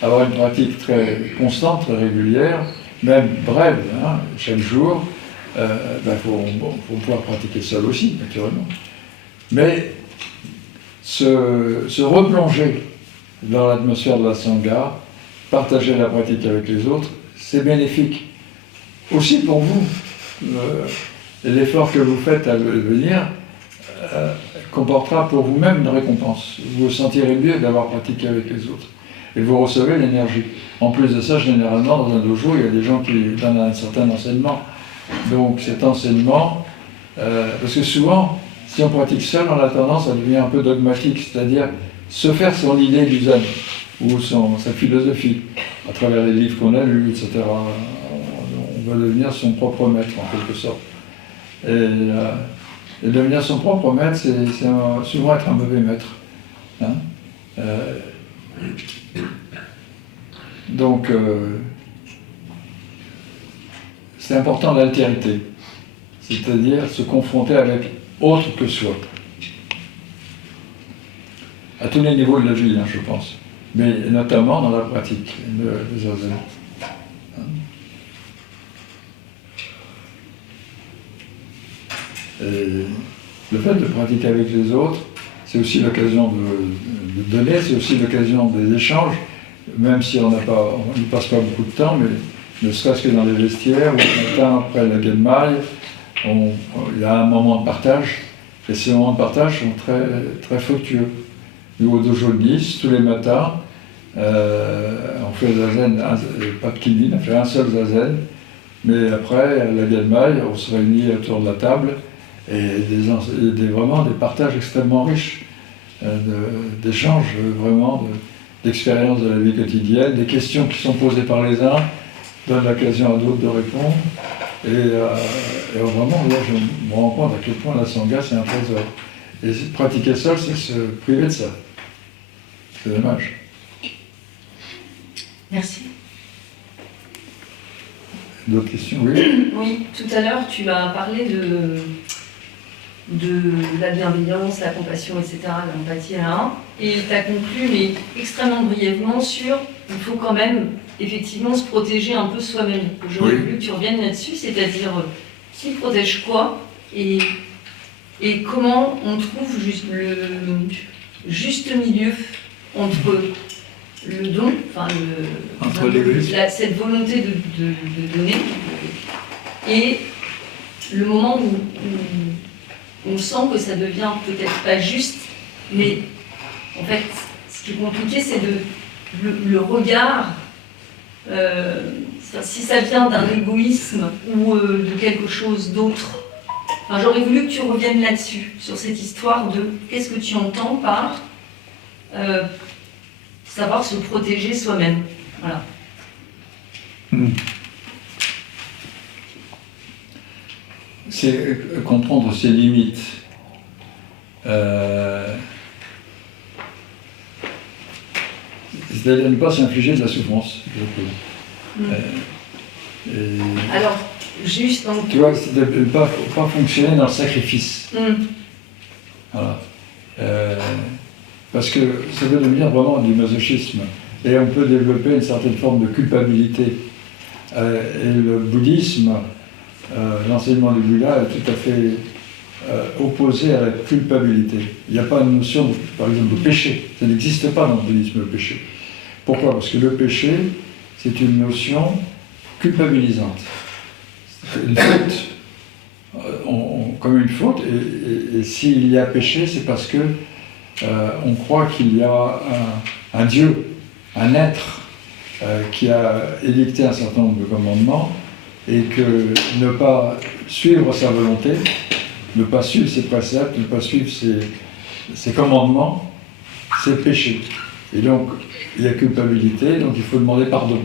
avoir une pratique très constante, très régulière, même brève, hein, chaque jour, faut pouvoir pratiquer seul aussi, naturellement. Mais se replonger dans l'atmosphère de la Sangha, partager la pratique avec les autres, c'est bénéfique. Aussi pour vous. L'effort que vous faites à venir comportera pour vous-même une récompense. Vous vous sentirez mieux d'avoir pratiqué avec les autres. Et vous recevez l'énergie. En plus de ça, généralement, dans un dojo, il y a des gens qui donnent un certain enseignement. Donc cet enseignement, parce que souvent, si on pratique seul, on a tendance à devenir un peu dogmatique, c'est-à-dire se faire son idée du zen, ou sa philosophie, à travers les livres qu'on a lus, etc. On va devenir son propre maître, en quelque sorte. Et devenir son propre maître, c'est souvent être un mauvais maître. Hein. Donc, c'est important l'altérité, c'est-à-dire se confronter avec autre que soi. À tous les niveaux de la vie, hein, je pense, mais notamment dans la pratique de zazen. Et le fait de pratiquer avec les autres, c'est aussi l'occasion de donner, c'est aussi l'occasion des échanges, même si on n'y passe pas beaucoup de temps, mais ne serait-ce que dans les vestiaires, où le matin après la Genmai, il y a un moment de partage, et ces moments de partage sont très, très fructueux. Nous, au dojo de Nice, tous les matins, on fait le zazen, pas de kinyin, on fait un seul zazen, mais après, à la Genmai, on se réunit autour de la table, et vraiment des partages extrêmement riches, d'échanges vraiment, d'expériences de la vie quotidienne, des questions qui sont posées par les uns donnent l'occasion à d'autres de répondre. Et vraiment, là, je me rends compte à quel point la Sangha, c'est un trésor. Et pratiquer seul, c'est se priver de ça. C'est dommage. Merci. D'autres questions? Oui. Oui, tout à l'heure, tu as parlé de la bienveillance, la compassion, etc., l'empathie, et tu as conclu, mais extrêmement brièvement, sur il faut quand même effectivement se protéger un peu soi-même. J'aurais voulu que tu reviennes là-dessus, c'est-à-dire qui protège quoi et comment on trouve le juste milieu entre le don, cette volonté de donner, et le moment où on sent que ça devient peut-être pas juste, mais en fait, ce qui est compliqué, c'est le regard, si ça vient d'un égoïsme ou de quelque chose d'autre. Enfin, j'aurais voulu que tu reviennes là-dessus, sur cette histoire de qu'est-ce que tu entends par savoir se protéger soi-même. Voilà. C'est comprendre ses limites. C'est-à-dire ne pas s'infliger de la souffrance. Alors, juste donc... Tu vois, c'est de ne pas fonctionner dans le sacrifice. Voilà. Parce que ça peut devenir vraiment du masochisme. Et on peut développer une certaine forme de culpabilité. Et le bouddhisme, l'enseignement du Bouddha est tout à fait opposé à la culpabilité. Il n'y a pas une notion, par exemple, de péché. Ça n'existe pas dans le bouddhisme, le péché. Pourquoi? Parce que le péché, c'est une notion culpabilisante. C'est une faute, comme une faute, et s'il y a péché, c'est parce que on croit qu'il y a un Dieu, un être, qui a édicté un certain nombre de commandements, et que ne pas suivre sa volonté, ne pas suivre ses préceptes, ne pas suivre ses commandements, c'est péché. Et donc, il y a culpabilité, donc il faut demander pardon.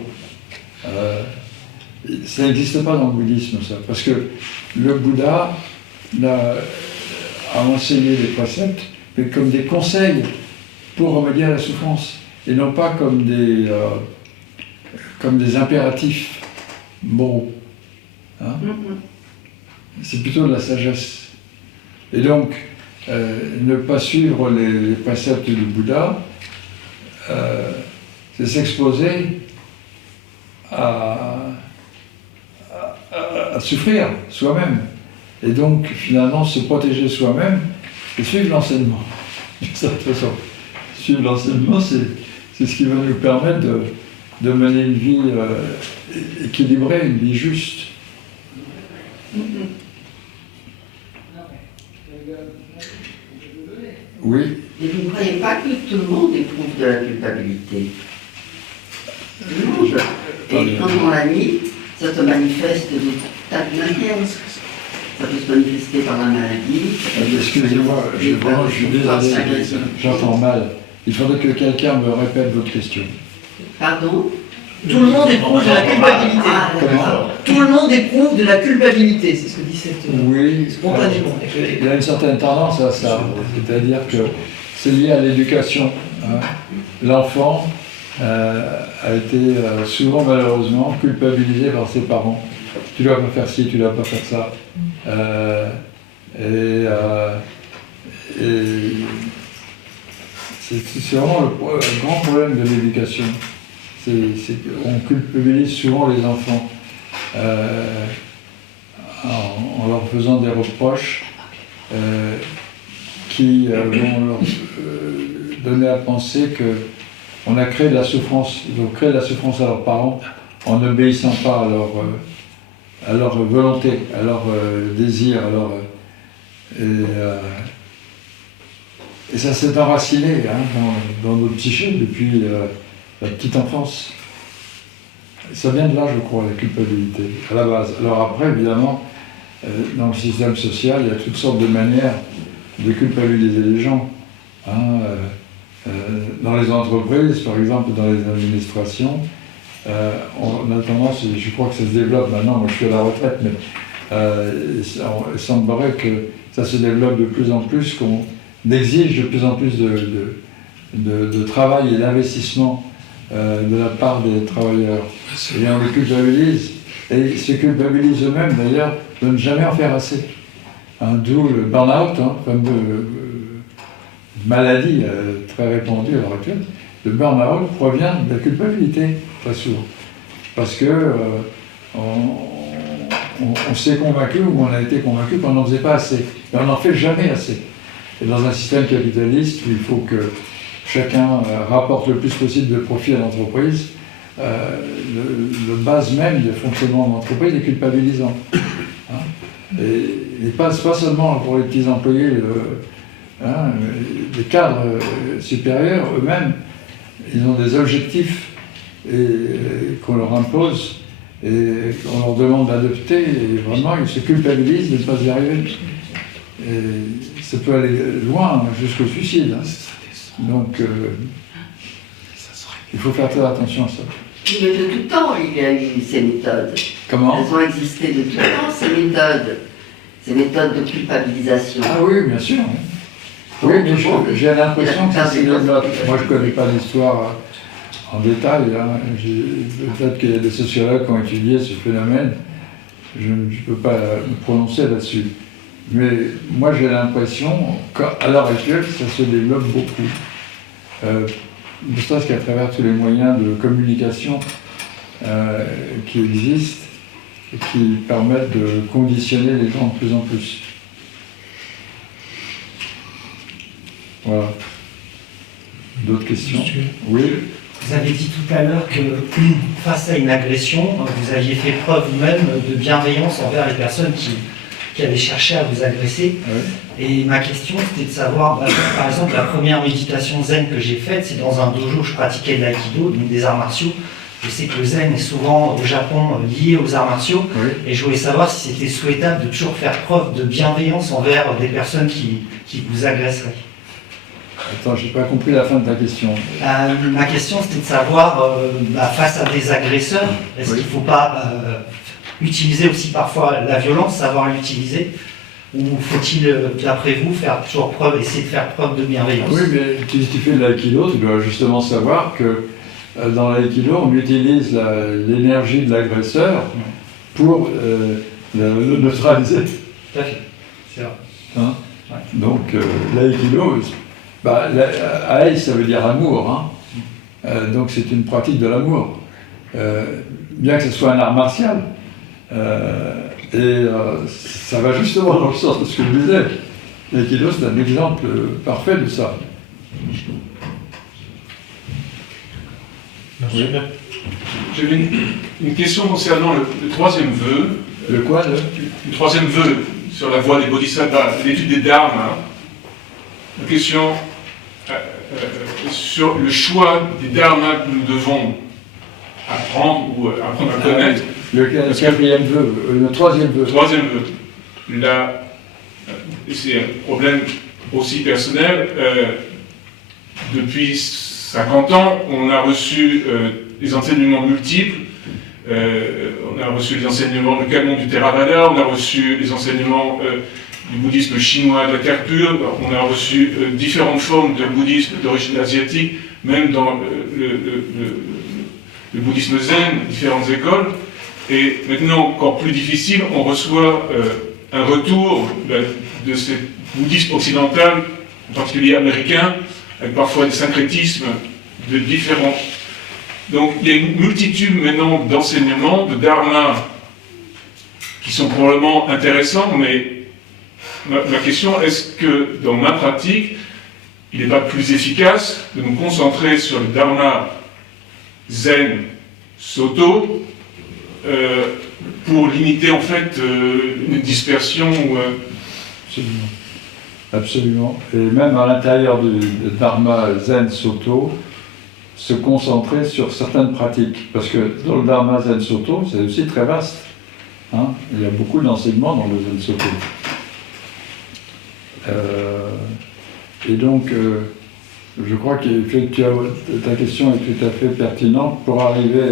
Ça n'existe pas dans le bouddhisme, ça, parce que le Bouddha a enseigné des préceptes mais comme des conseils pour remédier à la souffrance, et non pas comme des impératifs moraux. Hein? C'est plutôt de la sagesse. Et donc, ne pas suivre les préceptes du Bouddha, c'est s'exposer à souffrir soi-même. Et donc, finalement, se protéger soi-même et suivre l'enseignement. De cette façon, suivre l'enseignement, c'est ce qui va nous permettre de mener une vie équilibrée, une vie juste. Oui. Et vous ne croyez pas que tout le monde éprouve de la culpabilité? Tout le monde. Et quand on l'a mis, ça se manifeste de tas de manières. Ça peut se manifester par la maladie. Excusez-moi, je suis désolé, j'entends mal. Il faudrait que quelqu'un me répète votre question. Pardon? Tout le monde éprouve de la culpabilité. Comment? Tout le monde éprouve de la culpabilité, c'est ce que dit cette... Oui. Spontanément. Il y a une certaine tendance à ça, c'est-à-dire que c'est lié à l'éducation. Hein. L'enfant a été souvent malheureusement culpabilisé par ses parents. Tu dois pas faire ci, tu dois pas faire ça. C'est vraiment le grand problème de l'éducation. C'est qu'on culpabilise souvent les enfants en leur faisant des reproches qui vont leur donner à penser qu'on a créé de la souffrance. Ils ont créé de la souffrance à leurs parents en n'obéissant pas à leur volonté, à leur désir, et ça s'est enraciné dans notre psyché depuis la petite enfance. Ça vient de là, je crois, la culpabilité, à la base. Alors après, évidemment, dans le système social, il y a toutes sortes de manières de culpabiliser les gens. Hein, dans les entreprises, par exemple, dans les administrations, on a tendance, je crois que ça se développe maintenant, moi je suis à la retraite, mais il semblerait que ça se développe de plus en plus, qu'on exige de plus en plus de travail et d'investissement de la part des travailleurs. Et on les culpabilise, et ils se culpabilisent eux-mêmes d'ailleurs de ne jamais en faire assez. Hein, d'où le burn-out, fameuse maladie très répandue à l'heure actuelle. Le burn-out provient de la culpabilité, très souvent. Parce que on s'est convaincu, ou on a été convaincu qu'on n'en faisait pas assez. Et on n'en fait jamais assez. Et dans un système capitaliste où il faut que chacun rapporte le plus possible de profit à l'entreprise, le base même du fonctionnement de l'entreprise est culpabilisant. Hein, et pas seulement pour les petits employés, les cadres supérieurs eux-mêmes, ils ont des objectifs qu'on leur impose et qu'on leur demande d'adopter, et vraiment ils se culpabilisent de ne pas y arriver. Et ça peut aller loin, jusqu'au suicide. Hein. Donc il faut faire très attention à ça. Mais de tout temps, il y a eu ces méthodes. Comment? Elles ont existé de tout temps, ces méthodes de culpabilisation. Ah oui, bien sûr. Oui, mais j'ai l'impression que ça se développe. Moi, je ne connais pas l'histoire en détail. Hein. Peut-être qu'il y a des sociologues qui ont étudié ce phénomène. Je ne peux pas me prononcer là-dessus. Mais moi, j'ai l'impression qu'à l'heure actuelle, ça se développe beaucoup. Ne serait-ce qu'à travers tous les moyens de communication qui existent et qui permettent de conditionner les gens de plus en plus. Voilà. D'autres questions? Oui. Vous avez dit tout à l'heure que face à une agression, vous aviez fait preuve vous-même de bienveillance envers les personnes qui avaient cherché à vous agresser. Oui. Et ma question, c'était de savoir, par exemple, la première méditation zen que j'ai faite, c'est dans un dojo où je pratiquais de l'aïkido, donc des arts martiaux. Je sais que le zen est souvent au Japon lié aux arts martiaux. Oui. Et je voulais savoir si c'était souhaitable de toujours faire preuve de bienveillance envers des personnes qui vous agresseraient. Attends, je n'ai pas compris la fin de ta question. Ma question, c'était de savoir, face à des agresseurs, est-ce qu'il ne faut pas utiliser aussi parfois la violence, savoir l'utiliser Ou faut-il, d'après vous, essayer de faire preuve de bienveillance? Oui, mais si tu fais de l'aïkido, tu dois justement savoir que dans l'aïkido, on utilise l'énergie de l'agresseur pour le neutraliser. Tout à fait, c'est vrai. Hein? Ouais. Donc l'aïkido, aïe ça veut dire amour, hein? Donc c'est une pratique de l'amour, bien que ce soit un art martial. Ça va justement dans le sens de ce que je disais. L'aïkido c'est un exemple parfait de ça. Merci. J'avais une question concernant le troisième vœu. Le quoi Le troisième vœu sur la voie des bodhisattvas, l'étude des dharmas. Une question sur le choix des dharmas que nous devons apprendre ou apprendre à connaître. Le quatrième vœu, le troisième vœu. Le troisième vœu. Là, c'est un problème aussi personnel. Depuis 50 ans, on a reçu des enseignements multiples. On a reçu les enseignements du canon du Theravada, on a reçu les enseignements du bouddhisme chinois de la terre pure, on a reçu différentes formes de bouddhisme d'origine asiatique, même dans le bouddhisme zen, différentes écoles. Et maintenant, encore plus difficile, on reçoit un retour de ce bouddhisme occidental, en particulier américain, avec parfois des syncrétismes de différents. Donc il y a une multitude maintenant d'enseignements, de dharma, qui sont probablement intéressants, mais ma question, est-ce que dans ma pratique, il n'est pas plus efficace de nous concentrer sur le dharma zen soto pour limiter en fait une dispersion Absolument. Absolument. Et même à l'intérieur du dharma zen soto, se concentrer sur certaines pratiques. Parce que dans le dharma zen soto, c'est aussi très vaste. Hein? Il y a beaucoup d'enseignements dans le zen soto. Et donc, je crois que ta question est tout à fait pertinente pour arriver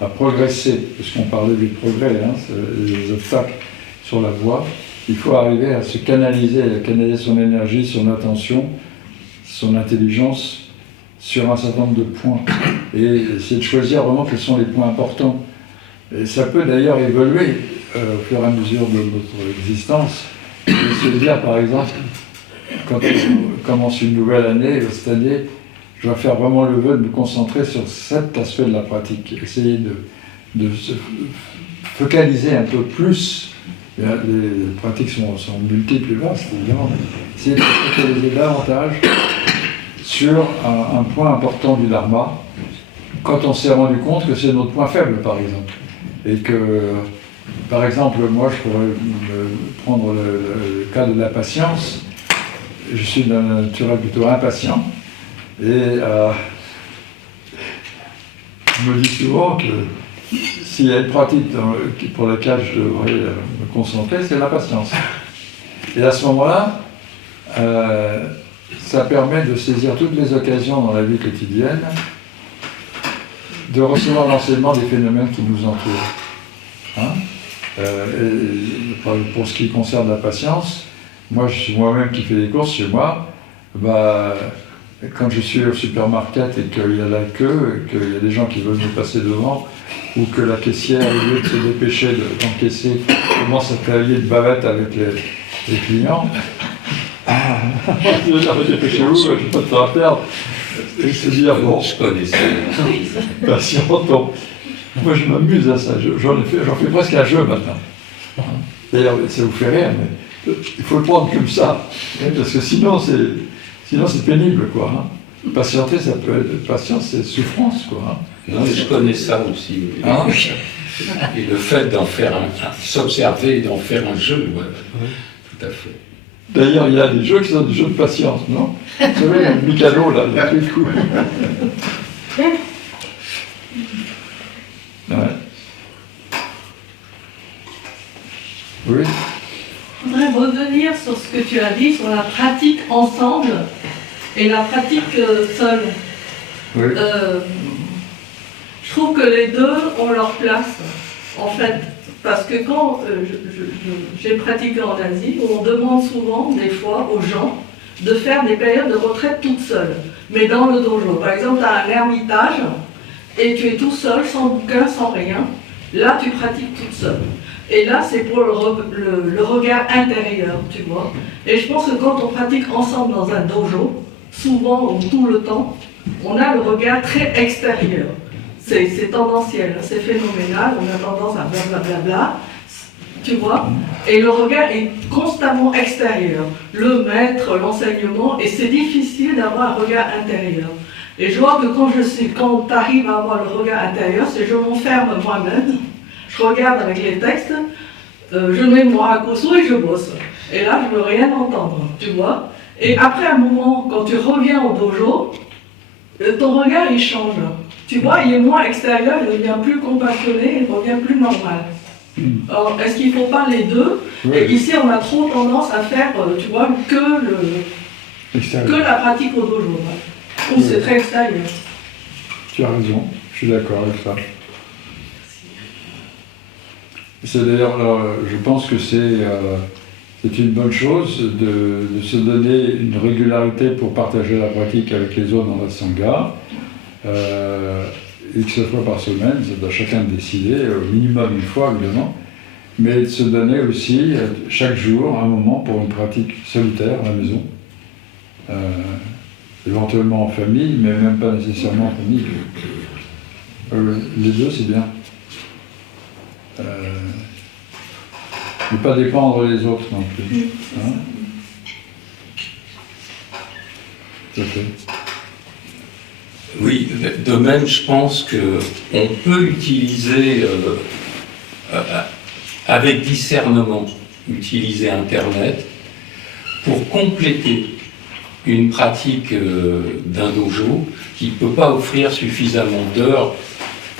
à progresser, parce qu'on parlait du progrès, hein, les obstacles sur la voie. Il faut arriver à se canaliser, à canaliser son énergie, son attention, son intelligence sur un certain nombre de points. Et essayer de choisir vraiment quels sont les points importants. Et ça peut d'ailleurs évoluer au fur et à mesure de notre existence. Et se dire, par exemple, quand on commence une nouvelle année, cette année, je vais faire vraiment le vœu de me concentrer sur cet aspect de la pratique. Essayer de se focaliser un peu plus. Les pratiques sont multiples et vastes, évidemment. Essayer de se focaliser davantage sur un point important du dharma, quand on s'est rendu compte que c'est notre point faible, par exemple. Et que, par exemple, moi, je pourrais prendre le cas de la patience. Je suis d'un naturel plutôt impatient. Et je me dis souvent que s'il y a une pratique pour laquelle je devrais me concentrer, c'est la patience. Et à ce moment-là, ça permet de saisir toutes les occasions dans la vie quotidienne, de recevoir l'enseignement des phénomènes qui nous entourent. Hein? Pour ce qui concerne la patience, moi, je suis moi-même qui fais des courses chez moi, quand je suis au supermarket et qu'il y a la queue, et qu'il y a des gens qui veulent me passer devant, ou que la caissière, au lieu de se dépêcher d'encaisser, commence à travailler de bavette avec les clients. Dépêchez-vous, je n'ai pas de temps à perdre. Et se dire, bon, je connais ça. Patient, moi je m'amuse à ça, j'en fais presque un jeu maintenant. D'ailleurs, ça vous fait rire, mais il faut le prendre comme ça, parce que sinon c'est pénible, quoi. Hein. Patienter, ça peut être patience, c'est souffrance, quoi. Hein. Non, mais je connais ça aussi. Hein? Et le fait d'en faire s'observer et d'en faire un jeu, ouais, tout à fait. D'ailleurs, il y a des jeux qui sont des jeux de patience, non? Vous savez, le Mikado, là, le truc cool. Ouais. Oui. Je voudrais revenir sur ce que tu as dit sur la pratique ensemble et la pratique seule. Oui. Je trouve que les deux ont leur place. En fait, parce que quand j'ai pratiqué en Asie, on demande souvent, des fois, aux gens de faire des périodes de retraite toutes seules, mais dans le dojo. Par exemple, tu as un ermitage et tu es tout seul, sans bouquin, sans rien. Là, tu pratiques toute seule. Et là, c'est pour le regard intérieur, tu vois. Et je pense que quand on pratique ensemble dans un dojo, souvent ou tout le temps, on a le regard très extérieur. C'est tendanciel, c'est phénoménal, on a tendance à blablabla, tu vois. Et le regard est constamment extérieur. Le maître, l'enseignement, et c'est difficile d'avoir un regard intérieur. Et je vois que quand tu arrives à avoir le regard intérieur, c'est je m'enferme moi-même, je regarde avec les textes, je mets mon ragosso et je bosse. Et là, je ne veux rien entendre, tu vois. Et après un moment, quand tu reviens au dojo, ton regard, il change. Tu vois, il est moins extérieur, il devient plus compassionné, il devient plus normal. Alors, est-ce qu'il ne faut pas les deux? Oui. Et ici, on a trop tendance à faire, tu vois, que la pratique au dojo. Ou c'est très extérieur. Tu as raison, je suis d'accord avec ça. C'est d'ailleurs, je pense que c'est une bonne chose de se donner une régularité pour partager la pratique avec les autres dans la sangha. X fois par semaine, ça doit chacun décider, au minimum une fois évidemment, mais de se donner aussi chaque jour un moment pour une pratique solitaire à la maison, éventuellement en famille, mais même pas nécessairement en famille. Les deux, c'est bien. Ne pas dépendre les autres non plus. Hein? Tout à fait. Oui, de même, je pense qu'on peut utiliser, avec discernement, utiliser Internet pour compléter une pratique d'un dojo qui ne peut pas offrir suffisamment d'heures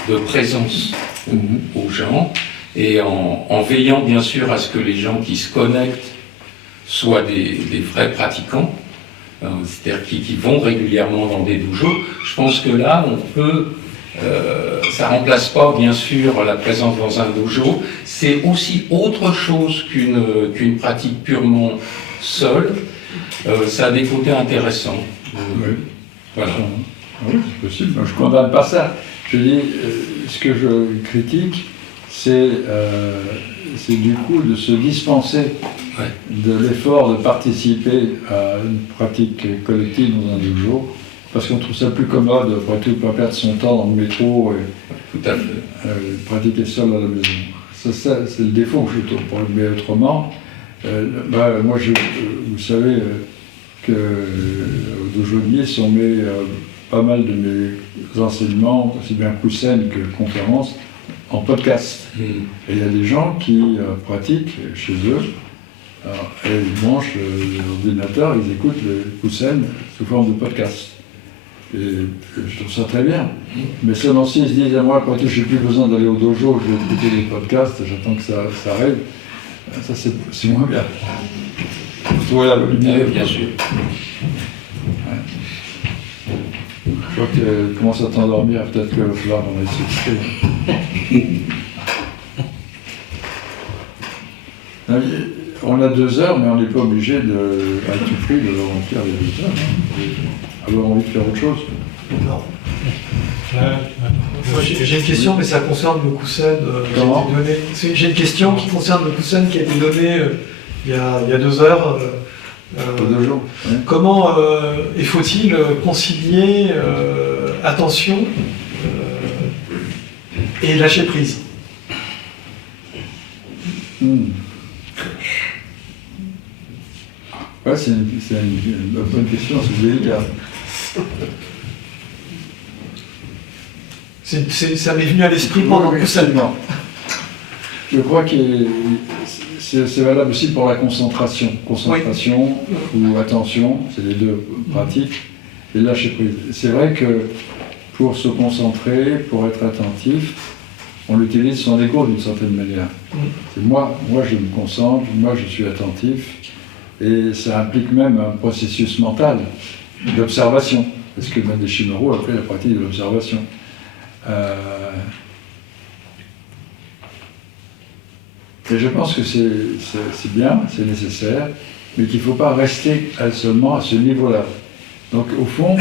de présence aux gens, et en veillant bien sûr à ce que les gens qui se connectent soient des vrais pratiquants, c'est-à-dire qui vont régulièrement dans des dojos. Je pense que là, on peut, ça ne remplace pas bien sûr la présence dans un dojo, c'est aussi autre chose qu'une pratique purement seule, ça a des côtés intéressants. Oui. Voilà. Oui, c'est possible, moi, je ne condamne pas ça. Je dis, ce que je critique, c'est du coup de se dispenser de l'effort de participer à une pratique collective dans un dojo, parce qu'on trouve ça plus commode, après tout, pas perdre son temps dans le métro et tout à fait. Pratiquer seul à la maison. Ça, c'est le défaut que je trouve. Mais autrement, moi, vous savez qu'au dojo de Nice, on met pas mal de mes enseignements, aussi bien Kusen que conférences, en podcast. Et il y a des gens qui pratiquent chez eux, et ils branchent l'ordinateur, ils écoutent le Kusen sous forme de podcast. Et je trouve ça très bien. Mais seulement s'ils se disent, moi, après tout, je n'ai plus besoin d'aller au dojo, je vais écouter les podcasts, j'attends que ça arrive, ça c'est moins bien. Voilà, bien sûr. Ouais. Je vois que tu commences à t'endormir, peut-être qu'il va falloir qu'on aille s'occuper. On a 2 heures, mais on n'est pas obligé, à tout prix, de remplir les 2 heures. Avoir envie de faire autre chose. Non. Moi, j'ai une question, mais ça concerne le Kusen. J'ai une question qui concerne le Kusen qui a été donné il y a 2 heures. 2 jours. Ouais. Comment faut-il concilier attention et lâcher prise? Ouais, c'est une bonne question, c'est délicat. Ça m'est venu à l'esprit pendant le Kusen. Je crois que c'est valable aussi pour la concentration. Concentration ou attention, c'est les deux pratiques. Et lâcher prise. C'est vrai que pour se concentrer, pour être attentif, on utilise son ego d'une certaine manière. C'est moi je me concentre, moi je suis attentif. Et ça implique même un processus mental d'observation. Parce que Maître Shimaru a fait la pratique de l'observation. Et je pense que c'est bien, c'est nécessaire, mais qu'il ne faut pas rester seulement à ce niveau-là. Donc au fond,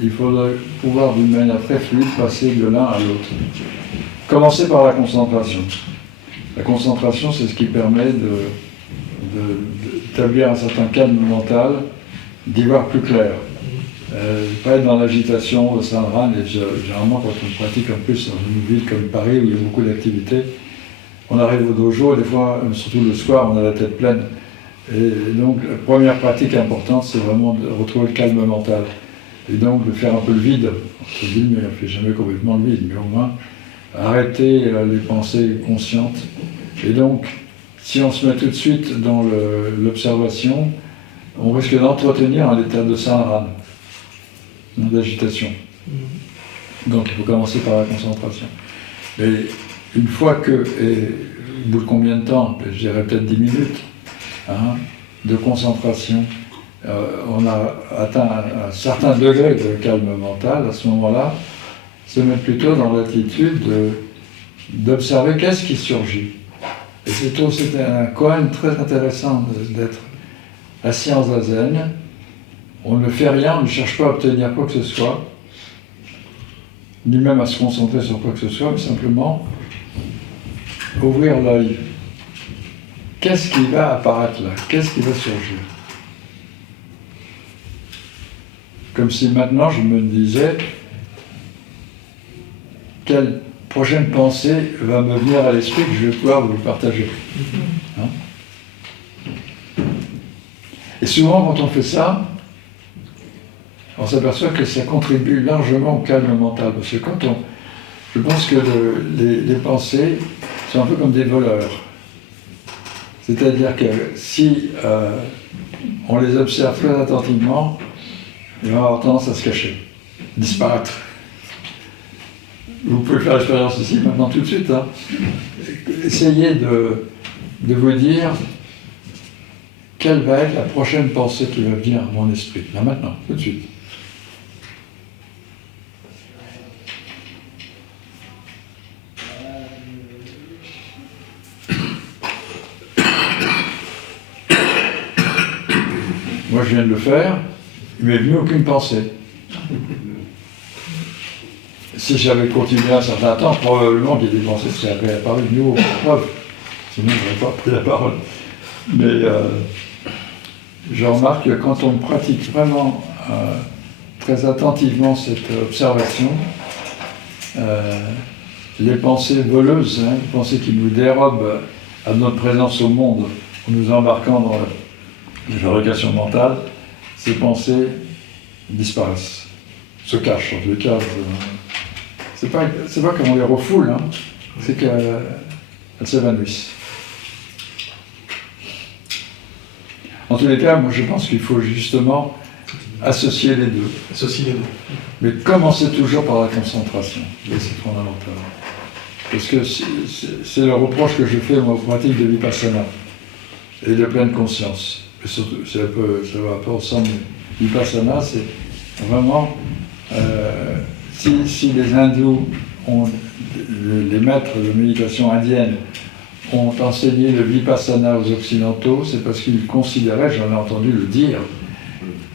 il faudrait pouvoir d'une manière très fluide passer de l'un à l'autre. Commencer par la concentration. La concentration, c'est ce qui permet d'établir un certain calme mental, d'y voir plus clair. Pas être dans l'agitation, le Sandran, et généralement quand on pratique en plus dans une ville comme Paris où il y a beaucoup d'activités, on arrive au dojo et des fois, surtout le soir, on a la tête pleine. Et donc la première pratique importante, c'est vraiment de retrouver le calme mental. Et donc de faire un peu le vide, entre guillemets, on ne fait jamais complètement le vide, mais au moins arrêter les pensées conscientes. Et donc, si on se met tout de suite dans l'observation, on risque d'entretenir un état de Sandran, d'agitation. Donc il faut commencer par la concentration. Mais une fois que, et au bout de combien de temps, je dirais peut-être 10 minutes, de concentration, on a atteint un certain degré de calme mental, à ce moment-là, se mettre plutôt dans l'attitude d'observer qu'est-ce qui surgit. Et c'est un koan très intéressant d'être assis en zazen. On ne fait rien, on ne cherche pas à obtenir quoi que ce soit, ni même à se concentrer sur quoi que ce soit, mais simplement ouvrir l'œil. Qu'est-ce qui va apparaître là? Qu'est-ce qui va surgir? Comme si maintenant je me disais, quelle prochaine pensée va me venir à l'esprit que je vais pouvoir vous partager. Et souvent quand on fait ça, on s'aperçoit que ça contribue largement au calme mental. Parce que je pense que les pensées sont un peu comme des voleurs. C'est-à-dire que si on les observe très attentivement, ils vont avoir tendance à se cacher, disparaître. Vous pouvez faire l'expérience ici, maintenant, tout de suite. Essayez de vous dire quelle va être la prochaine pensée qui va venir à mon esprit. Là, maintenant, tout de suite. Moi, je viens de le faire, il m'est venu aucune pensée. Si j'avais continué un certain temps, probablement qu'il y a des pensées seraient apparues de nouveau. Sinon, je n'aurais pas pris la parole. Mais je remarque que quand on pratique vraiment très attentivement cette observation, les pensées voleuses, les pensées qui nous dérobent à notre présence au monde, en nous embarquant dans la fabrication mentale, ces pensées disparaissent, se cachent. En tous les cas, c'est pas qu'on les refoule, c'est qu'elles s'évanouissent. En tous les cas, moi je pense qu'il faut justement associer les deux. Mais commencer toujours par la concentration, et c'est fondamental. Parce que c'est le reproche que je fais aux pratiques de Vipassana et de pleine conscience. Et surtout, ça va pas ensemble. Vipassana, c'est vraiment si les hindous, les maîtres de méditation indienne, ont enseigné le Vipassana aux Occidentaux, c'est parce qu'ils considéraient, j'en ai entendu le dire,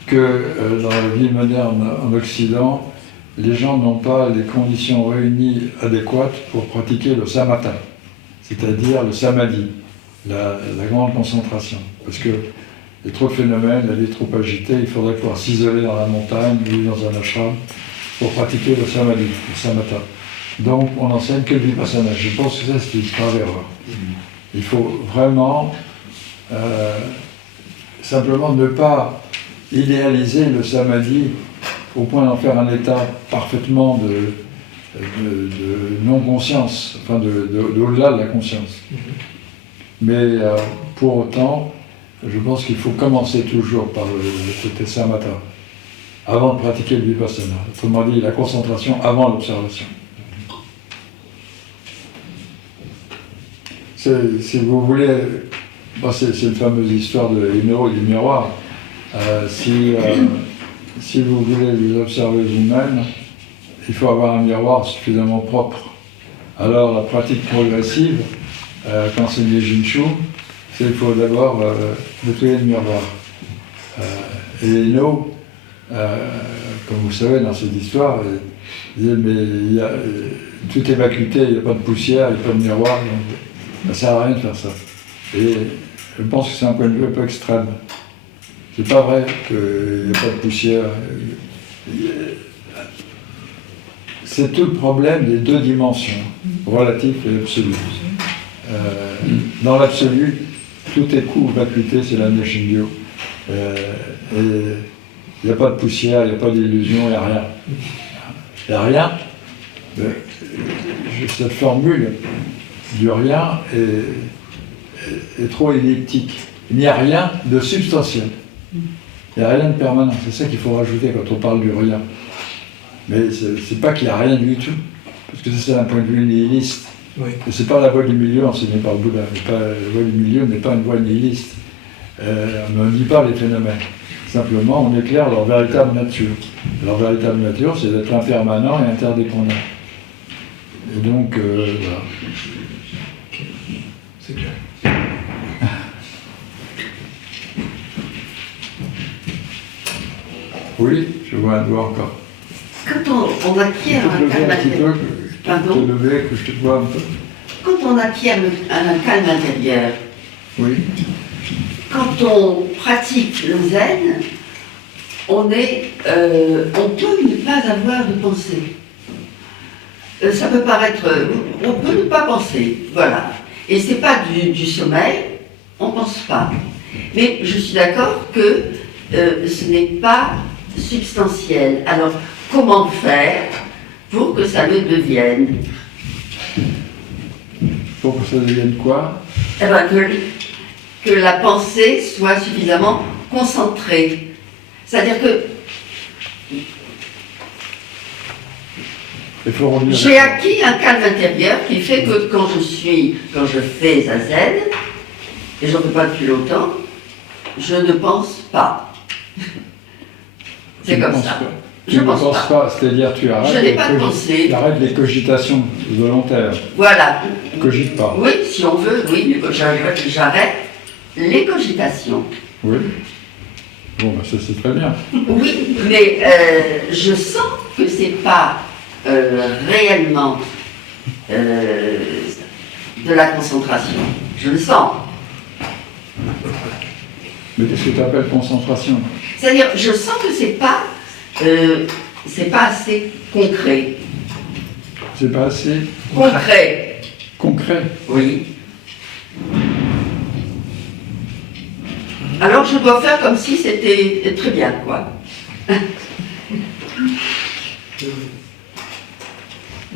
que dans la vie moderne en Occident, les gens n'ont pas les conditions réunies adéquates pour pratiquer le samatha, c'est-à-dire le samadhi, la grande concentration. Parce que il y a trop de phénomènes, la vie est trop agitée, il faudrait pouvoir s'isoler dans la montagne, vivre dans un ashram, pour pratiquer le samadhi, le samatha. Donc on n'enseigne que le vipassana. Je pense que ça c'est une grave erreur. Il faut vraiment simplement ne pas idéaliser le samadhi au point d'en faire un état parfaitement de non-conscience, enfin d'au-delà de la conscience. Mais pour autant, je pense qu'il faut commencer toujours par le côté samatha, avant de pratiquer le vipassana. Autrement dit, la concentration avant l'observation. Si vous voulez, c'est une fameuse histoire de Himero et du miroir. Si vous voulez vous observer vous-même, il faut avoir un miroir suffisamment propre. Alors la pratique progressive quand c'est les Jinshu, c'est qu'il faut d'abord nettoyer le miroir. Et Eno, comme vous savez dans cette histoire, il dit mais tout est vacuité, il n'y a pas de poussière, il n'y a pas de miroir, donc ça ne sert à rien de faire ça. Et je pense que c'est un point de vue un peu extrême. C'est pas vrai qu'il n'y a pas de poussière. C'est tout le problème des deux dimensions, relatif et absolu. Dans l'absolu, tout est court, vacuité, c'est la Shingyo. Et il n'y a pas de poussière, il n'y a pas d'illusion, il n'y a rien. Il n'y a rien. Cette formule du rien est trop elliptique. Il n'y a rien de substantiel. Il n'y a rien de permanent. C'est ça qu'il faut rajouter quand on parle du rien. Mais c'est pas qu'il n'y a rien du tout. Parce que ça, c'est un point de vue nihiliste. Oui. Et c'est pas la voie du milieu enseignée par le Bouddha. La voie du milieu n'est pas une voie nihiliste. On ne dit pas les phénomènes. Simplement, on éclaire leur véritable nature. Leur véritable nature, c'est d'être impermanent et interdépendant. Et donc, voilà. C'est clair. Oui, je vois un doigt encore. Quand on acquiert un calme intérieur, pardon, te lever, que je te vois un peu. quand on acquiert un calme intérieur, Oui. quand on pratique le zen, on peut ne pas avoir de pensée. Ça peut paraître, on peut ne pas penser, voilà. Et c'est pas du sommeil, on pense pas. Mais je suis d'accord que ce n'est pas substantiel. Alors, comment faire pour que ça le devienne? Pour que ça devienne quoi? Eh bien, que la pensée soit suffisamment concentrée. C'est-à-dire que j'ai acquis un calme intérieur qui fait que quand je fais zazen, et j'en fais pas depuis longtemps, je ne pense pas. C'est comme ça. Tu ne penses pas, c'est-à-dire tu arrêtes, je n'ai pas de pensée. Tu arrêtes les cogitations volontaires. Voilà. Cogite pas. Oui, si on veut, oui, j'arrête les cogitations. Oui. Bon, ben ça c'est très bien. Oui, mais je sens que c'est pas réellement de la concentration. Je le sens. Mais qu'est-ce que tu appelles concentration? C'est-à-dire, je sens que c'est pas assez concret. C'est pas assez concret. Concret? Oui. Alors je dois faire comme si c'était très bien, quoi.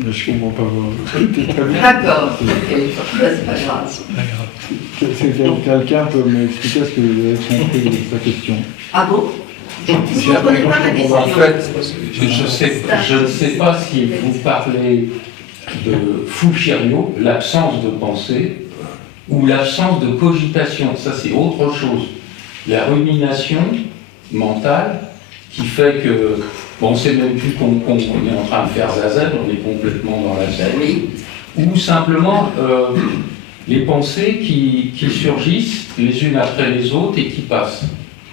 Je comprends pas. C'était très bien. D'accord, ok, c'est pas grave. Quelqu'un peut m'expliquer ce que vous avez compris de sa question? Ah bon? Vous ne comprenez pas la question? En fait, je ne sais pas si vous parlez de Fushiryo, l'absence de pensée, ou l'absence de cogitation. Ça, c'est autre chose. La rumination mentale qui fait que, bon, on ne sait même plus qu'on est en train de faire zazen, on est complètement dans la zen, oui. Ou simplement les pensées qui surgissent les unes après les autres et qui passent.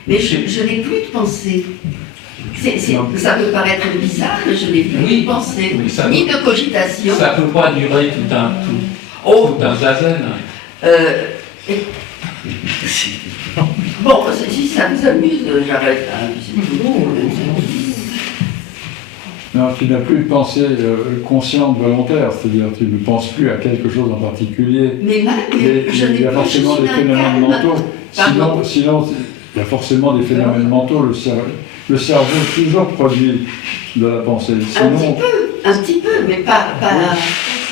Mais je n'ai plus de pensée. Ça peut paraître bizarre, mais je n'ai plus de pensée, ni de cogitation. Ça ne peut pas durer tout un zazen. Bon, si ça vous amuse, j'arrête. Hein. C'est tout bon. Non, tu n'as plus de pensée consciente, volontaire, c'est-à-dire tu ne penses plus à quelque chose en particulier. Mais il y a forcément des phénomènes mentaux. Sinon, il y a forcément des phénomènes mentaux. Le cerveau toujours produit de la pensée. Sinon, un petit peu, mais pas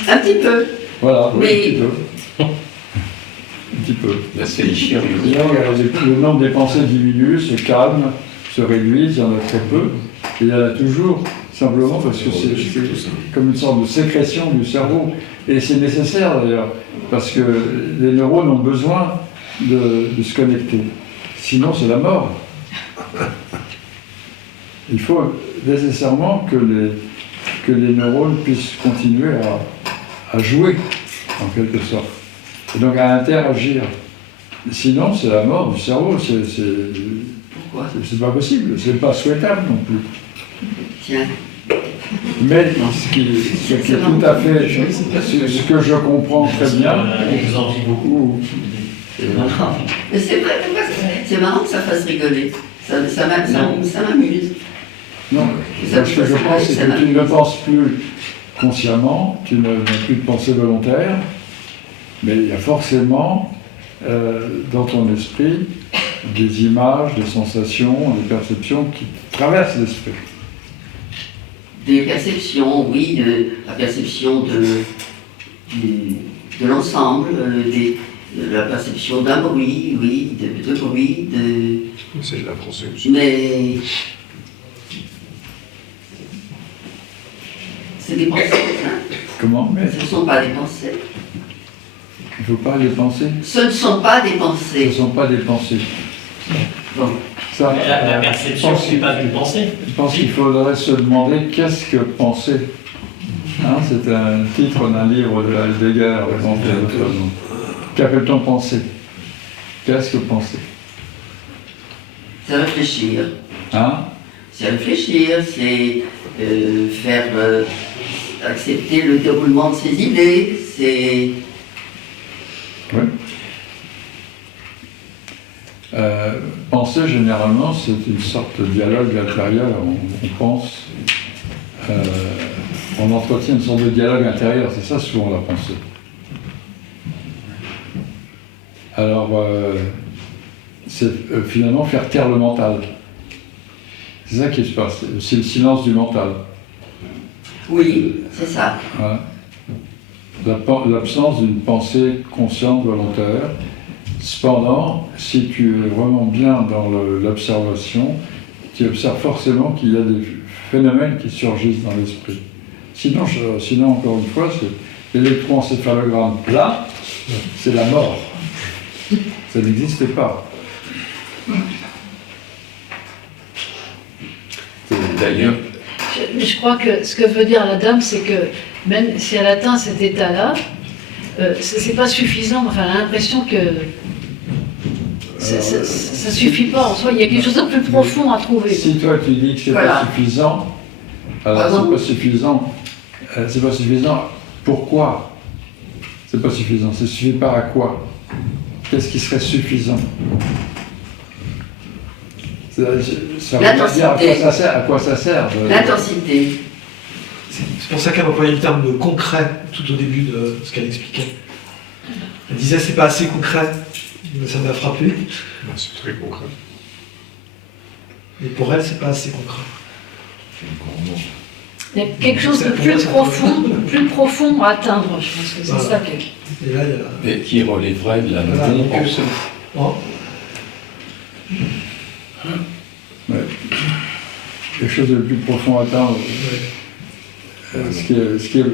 un petit peu. Voilà, mais... un petit peu. Un petit peu. Là, c'est les le nombre des pensées diminue, se calme, se réduit, il y en a très peu. Et il y en a toujours, simplement parce que c'est comme une sorte de sécrétion du cerveau. Et c'est nécessaire d'ailleurs, parce que les neurones ont besoin de se connecter. Sinon, c'est la mort. Il faut nécessairement que les neurones puissent continuer à jouer, en quelque sorte. Et donc à interagir. Sinon, c'est la mort du cerveau. Pourquoi? C'est pas possible, c'est pas souhaitable non plus. Tiens. Mais ce qui est tout à fait, ce que je comprends très bien, Vous en dites beaucoup. Mais c'est vrai, c'est marrant que ça fasse rigoler. Ça m'amuse. non, ce que je pense, c'est que tu ne le penses plus consciemment, tu n'as plus de pensée volontaire, mais il y a forcément dans ton esprit des images, des sensations, des perceptions qui traversent l'esprit. Des perceptions, oui, la perception de l'ensemble, de la perception d'un bruit, oui, de bruit, C'est de la pensée. mais c'est des pensées, hein. Comment? Mais Ce ne sont pas des pensées. il ne faut pas les penser. Ce ne sont pas des Ce ne pensées. sont pas des pensées. Bon. Ça, La perception, c'est pas une pensée. je pense qu'il faudrait se demander qu'est-ce que penser. Hein, c'est un titre d'un livre de Heidegger. Qu'appelle-t-on penser? Qu'est-ce que penser? C'est réfléchir. Hein? C'est réfléchir, c'est faire accepter le déroulement de ses idées, c'est... Oui. Penser, généralement, c'est une sorte de dialogue intérieur. On pense, on entretient une sorte de dialogue intérieur. C'est ça, souvent, la pensée. Alors, c'est finalement faire taire le mental. C'est ça qui se passe. C'est le silence du mental. Oui, c'est ça. Voilà. L'absence d'une pensée consciente, volontaire. Cependant, si tu es vraiment bien dans l'observation, tu observes forcément qu'il y a des phénomènes qui surgissent dans l'esprit. Sinon, encore une fois, c'est l'électroencéphalogramme plat, c'est la mort. Ça n'existe pas. D'ailleurs, Je crois que ce que veut dire la dame, c'est que même si elle atteint cet état-là, c'est pas suffisant. Enfin, elle a l'impression que ça suffit pas en soi. Il y a quelque chose de plus profond à trouver. Si toi tu dis que c'est Voilà. pas suffisant, alors c'est pas suffisant. C'est pas suffisant. Pourquoi c'est pas suffisant? Ça suffit pas à quoi? Qu'est-ce qui serait suffisant? Ça veut dire à quoi ça sert L'intensité. C'est pour ça qu'elle employait le terme de concret tout au début de ce qu'elle expliquait. Elle disait c'est pas assez concret, mais ça m'a frappé. C'est très concret. Et pour elle, c'est pas assez concret. Il y a quelque chose de plus profond à atteindre, je pense que c'est Voilà. ça que... Et là, il y a... et qui relèverait de la Voilà, donc, non-pensée. oh, Ouais. Quelque chose de plus profond à atteindre. Ce qui est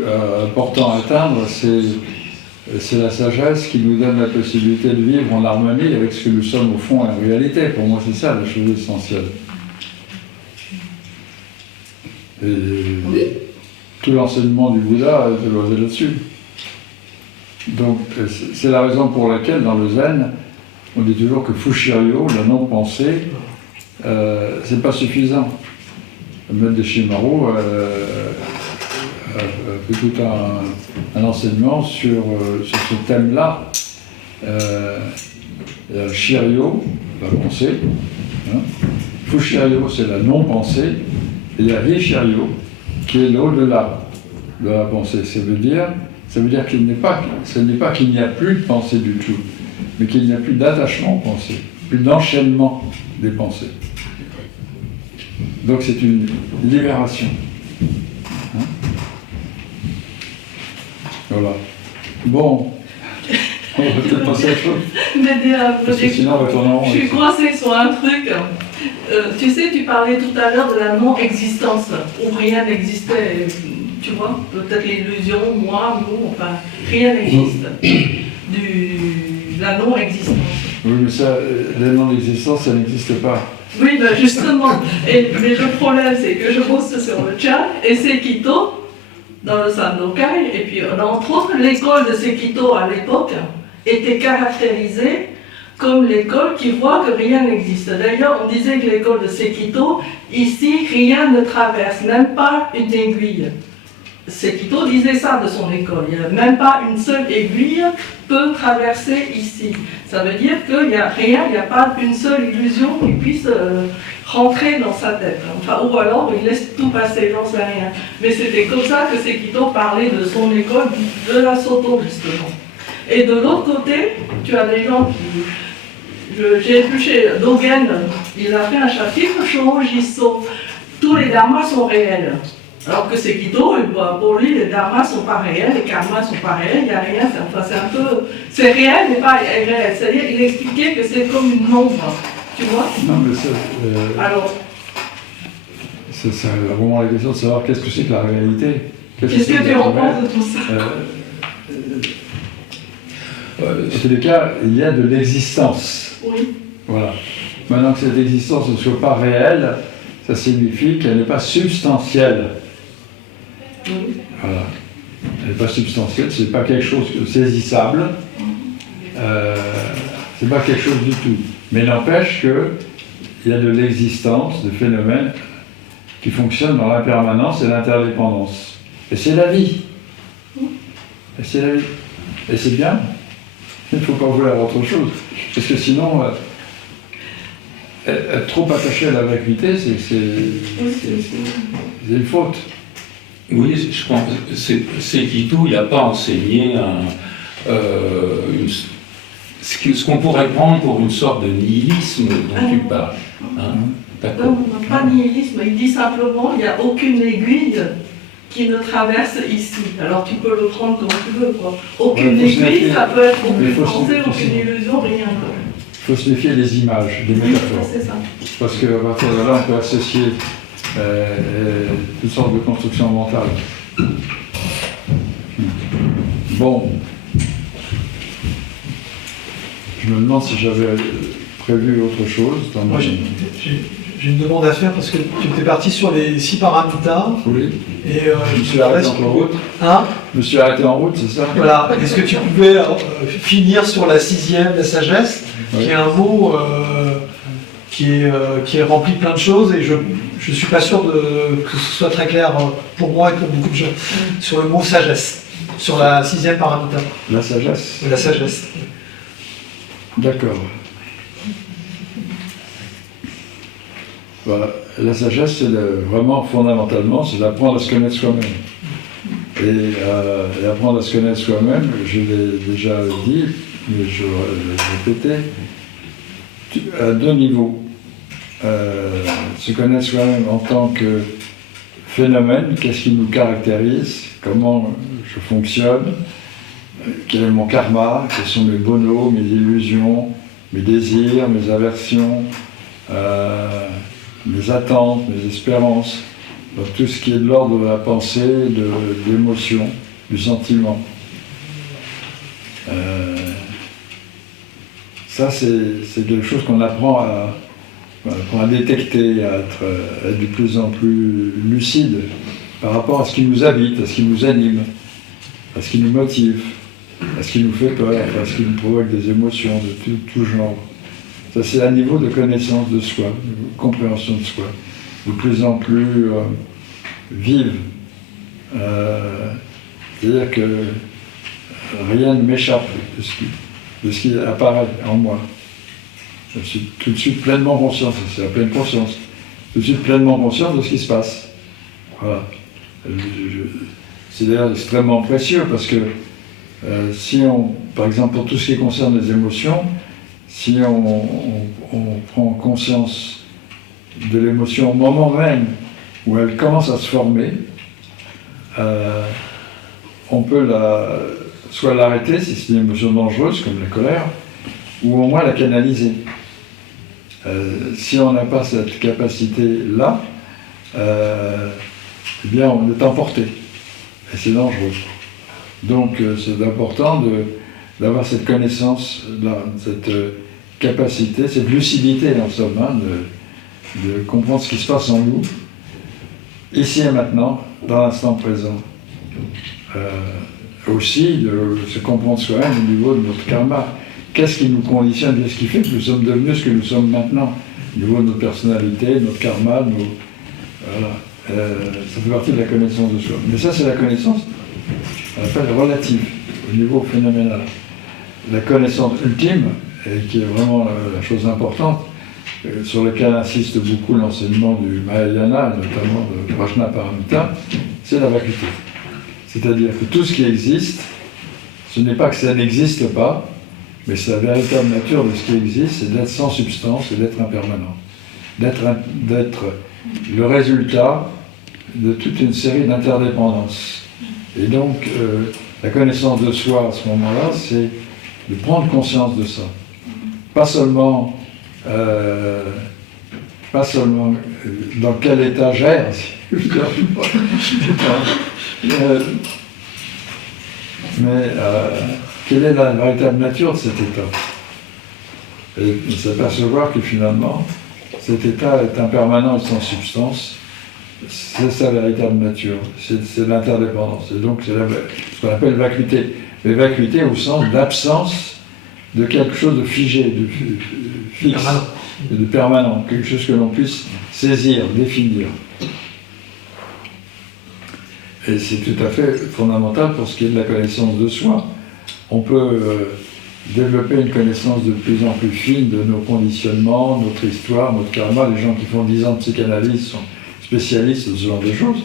important à atteindre, c'est la sagesse qui nous donne la possibilité de vivre en harmonie avec ce que nous sommes au fond en réalité. Pour moi, c'est ça la chose essentielle. Et tout l'enseignement du Bouddha est basé là-dessus. Donc, c'est la raison pour laquelle, dans le zen, on dit toujours que Fushiryo, la non-pensée, c'est pas suffisant. Le maître de Shimaru a fait tout un enseignement sur ce thème-là. Shiryo, la pensée. Hein. Fushiryo, c'est la non-pensée. Et il y a Hishiryo, qui est l'au-delà de la pensée. Ça veut dire ce n'est pas qu'il n'y a plus de pensée du tout, mais qu'il n'y a plus d'attachement aux pensées, plus d'enchaînement des pensées. Donc c'est une libération. Hein? Voilà. Bon, on va peut-être passer à autre chose. Mais Parce que sinon, on va tourner en rond. je suis coincée sur un truc. Tu sais, tu parlais tout à l'heure de la non-existence, où rien n'existait, tu vois, peut-être l'illusion, moi, nous, enfin, rien n'existe. La non-existence. Oui, mais ça, la non-existence, ça n'existe pas. Oui, ben justement. Mais le problème, c'est que je bosse sur le chat, et Sekito, dans le Sandokai, et puis entre autres, l'école de Sekito à l'époque, était caractérisée comme l'école qui voit que rien n'existe. D'ailleurs, on disait que l'école de Sekito, ici, rien ne traverse, même pas une aiguille. Sekito disait ça de son école, il n'y a même pas une seule aiguille peut traverser ici. Ça veut dire qu'il n'y a rien, il n'y a pas une seule illusion qui puisse rentrer dans sa tête. Enfin, ou alors il laisse tout passer, j'en sais rien. Mais c'était comme ça que Sekito parlait de son école, de la Soto justement. Et de l'autre côté, tu as des gens qui... J'ai vu chez Dogen, il a fait un chapitre Shōjiso. Tous les dharmas sont réels. Alors que Sekito, pour lui, les dharmas sont pas réels, les karmas sont pas réels, il n'y a rien, c'est un peu... C'est réel, mais pas réel. C'est-à-dire, il expliquait que c'est comme une ombre, tu vois. Non, mais alors... c'est vraiment la question de savoir qu'est-ce que c'est que la réalité. Qu'est-ce que tu en penses de tout ça En tous les cas, il y a de l'existence. Oui. Voilà. Maintenant que cette existence ne soit pas réelle, ça signifie qu'elle n'est pas substantielle. Oui. Voilà. Elle n'est pas substantielle, c'est pas quelque chose de saisissable. C'est pas quelque chose du tout. Mais n'empêche qu'il y a de l'existence de phénomènes qui fonctionnent dans l'impermanence et l'interdépendance. Et c'est la vie. Et c'est la vie. Et c'est bien. Il ne faut pas vouloir autre chose. Parce que sinon, être trop attaché à la vacuité, c'est une faute. Oui, je pense que Sekito, il n'a pas enseigné ce qu'on pourrait prendre pour une sorte de nihilisme dont tu parles. Hein? D'accord. Non, pas nihilisme, il dit simplement il n'y a aucune aiguille qui ne traverse ici. Alors tu peux le prendre comme tu veux, quoi. Aucune aiguille, ça peut être aucune pensée, aucune illusion, rien. Il faut se méfier des images, des métaphores. C'est ça. Parce qu'à partir de là, on peut associer toutes sortes de constructions mentales. Bon. Je me demande si j'avais prévu autre chose. Moi, j'ai une demande à faire parce que tu étais parti sur les 6 paramitas. Oui. Et je me suis arrêté en route. Hein? Je me suis arrêté en route, c'est ça? Voilà. Est-ce que tu pouvais finir sur la 6e, la sagesse, qui est un mot qui est rempli de plein de choses, et je ne suis pas sûr que ce soit très clair pour moi et pour beaucoup de gens, sur le mot sagesse, sur la 6e paramita. La sagesse? La sagesse. D'accord. Voilà. La sagesse, c'est vraiment fondamentalement, c'est d'apprendre à se connaître soi-même. Et apprendre à se connaître soi-même, je l'ai déjà dit, mais je vais répéter, à 2 niveaux. Se connaître soi-même en tant que phénomène, qu'est-ce qui nous caractérise, comment je fonctionne, quel est mon karma, quels sont mes bonos, mes illusions, mes désirs, mes aversions, mes attentes, mes espérances, donc tout ce qui est de l'ordre de la pensée, de l'émotion, du sentiment. Ça, c'est quelque chose qu'on apprend à détecter, à être de plus en plus lucide par rapport à ce qui nous habite, à ce qui nous anime, à ce qui nous motive, à ce qui nous fait peur, à ce qui nous provoque des émotions de tout genre. Ça, c'est un niveau de connaissance de soi, de compréhension de soi, de plus en plus vive. C'est-à-dire que rien ne m'échappe de ce qui apparaît en moi. Je suis tout de suite pleinement conscient, c'est la pleine conscience, tout de suite pleinement conscient de ce qui se passe. Voilà. C'est d'ailleurs extrêmement précieux parce que si on, par exemple pour tout ce qui concerne les émotions, si on prend conscience de l'émotion au moment même où elle commence à se former, on peut soit l'arrêter si c'est une émotion dangereuse comme la colère, ou au moins la canaliser. Si on n'a pas cette capacité-là, eh bien on est emporté, et c'est dangereux. Donc c'est important d'avoir cette connaissance, cette capacité, cette lucidité en somme, de comprendre ce qui se passe en nous, ici et maintenant, dans l'instant présent. aussi de se comprendre soi-même au niveau de notre karma. Qu'est-ce qui nous conditionne, qu'est-ce qui fait que nous sommes devenus ce que nous sommes maintenant, au niveau de notre personnalité, notre karma, voilà. Ça fait partie de la connaissance de soi. Mais ça, c'est la connaissance, on appelle relative, au niveau phénoménal. La connaissance ultime, et qui est vraiment la chose importante, sur laquelle insiste beaucoup l'enseignement du Mahayana, notamment de Prajnaparamita, c'est la vacuité. C'est-à-dire que tout ce qui existe, ce n'est pas que ça n'existe pas, mais c'est la véritable nature de ce qui existe, c'est d'être sans substance et d'être impermanent. D'être le résultat de toute une série d'interdépendances. Et donc, la connaissance de soi à ce moment-là, c'est de prendre conscience de ça. Pas seulement dans quel état j'erre, mais quelle est la véritable nature de cet état. Et s'apercevoir que finalement, cet état est impermanent et sans substance, c'est sa véritable nature, c'est l'interdépendance. Et donc c'est ce qu'on appelle vacuité. Mais vacuité au sens d'absence de quelque chose de figé, de fixe, de permanent, quelque chose que l'on puisse saisir, définir. Et c'est tout à fait fondamental pour ce qui est de la connaissance de soi. On peut développer une connaissance de plus en plus fine de nos conditionnements, notre histoire, notre karma. Les gens qui font 10 ans de psychanalyse sont spécialistes de ce genre de choses.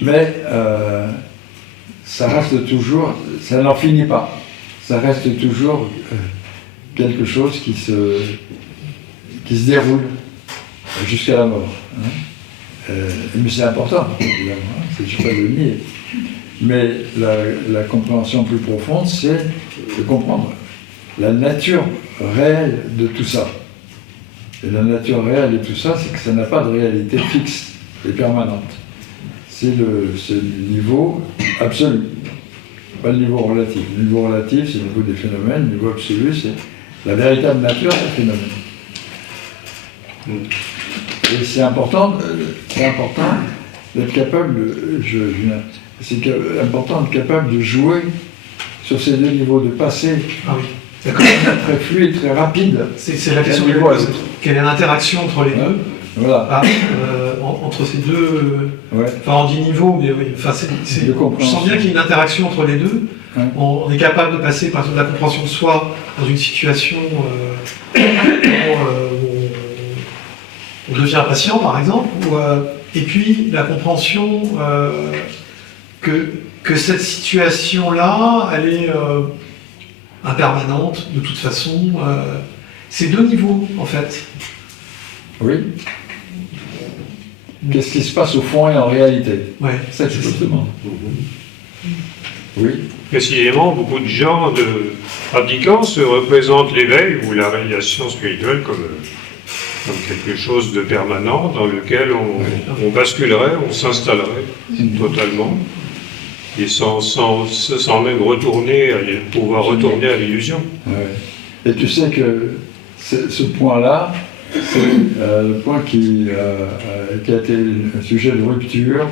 Mais ça reste toujours, ça n'en finit pas. Ça reste toujours quelque chose qui se déroule jusqu'à la mort. Hein. Mais c'est important, évidemment, je ne suis pas de le nier. Mais la compréhension plus profonde, c'est de comprendre la nature réelle de tout ça. Et la nature réelle de tout ça, c'est que ça n'a pas de réalité fixe et permanente. C'est le niveau absolu, pas le niveau relatif. Le niveau relatif, c'est le niveau des phénomènes, le niveau absolu, c'est la véritable nature des phénomènes. Et c'est important d'être capable d'être capable de jouer sur ces deux niveaux, de passer très fluide, très rapide. C'est la question quelle est l'interaction entre les deux. Voilà. Entre ces deux, enfin on dit niveau, mais oui, enfin je sens bien qu'il y a une interaction entre les deux. Ouais. On est capable de passer par exemple de la compréhension de soi dans une situation où on devient patient par exemple, et puis la compréhension que cette situation-là, elle est impermanente de toute façon. C'est deux niveaux en fait. Oui. Qu'est-ce qui se passe au fond et en réalité? Ouais. Ça, je te demande. Oui. Précisément, beaucoup de gens, de pratiquants, se représentent l'éveil ou la réalisation spirituelle comme quelque chose de permanent dans lequel on basculerait, on s'installerait totalement, et sans même pouvoir retourner à l'illusion. Ouais. Et tu sais que ce point-là, c'est le point qui a été un sujet de rupture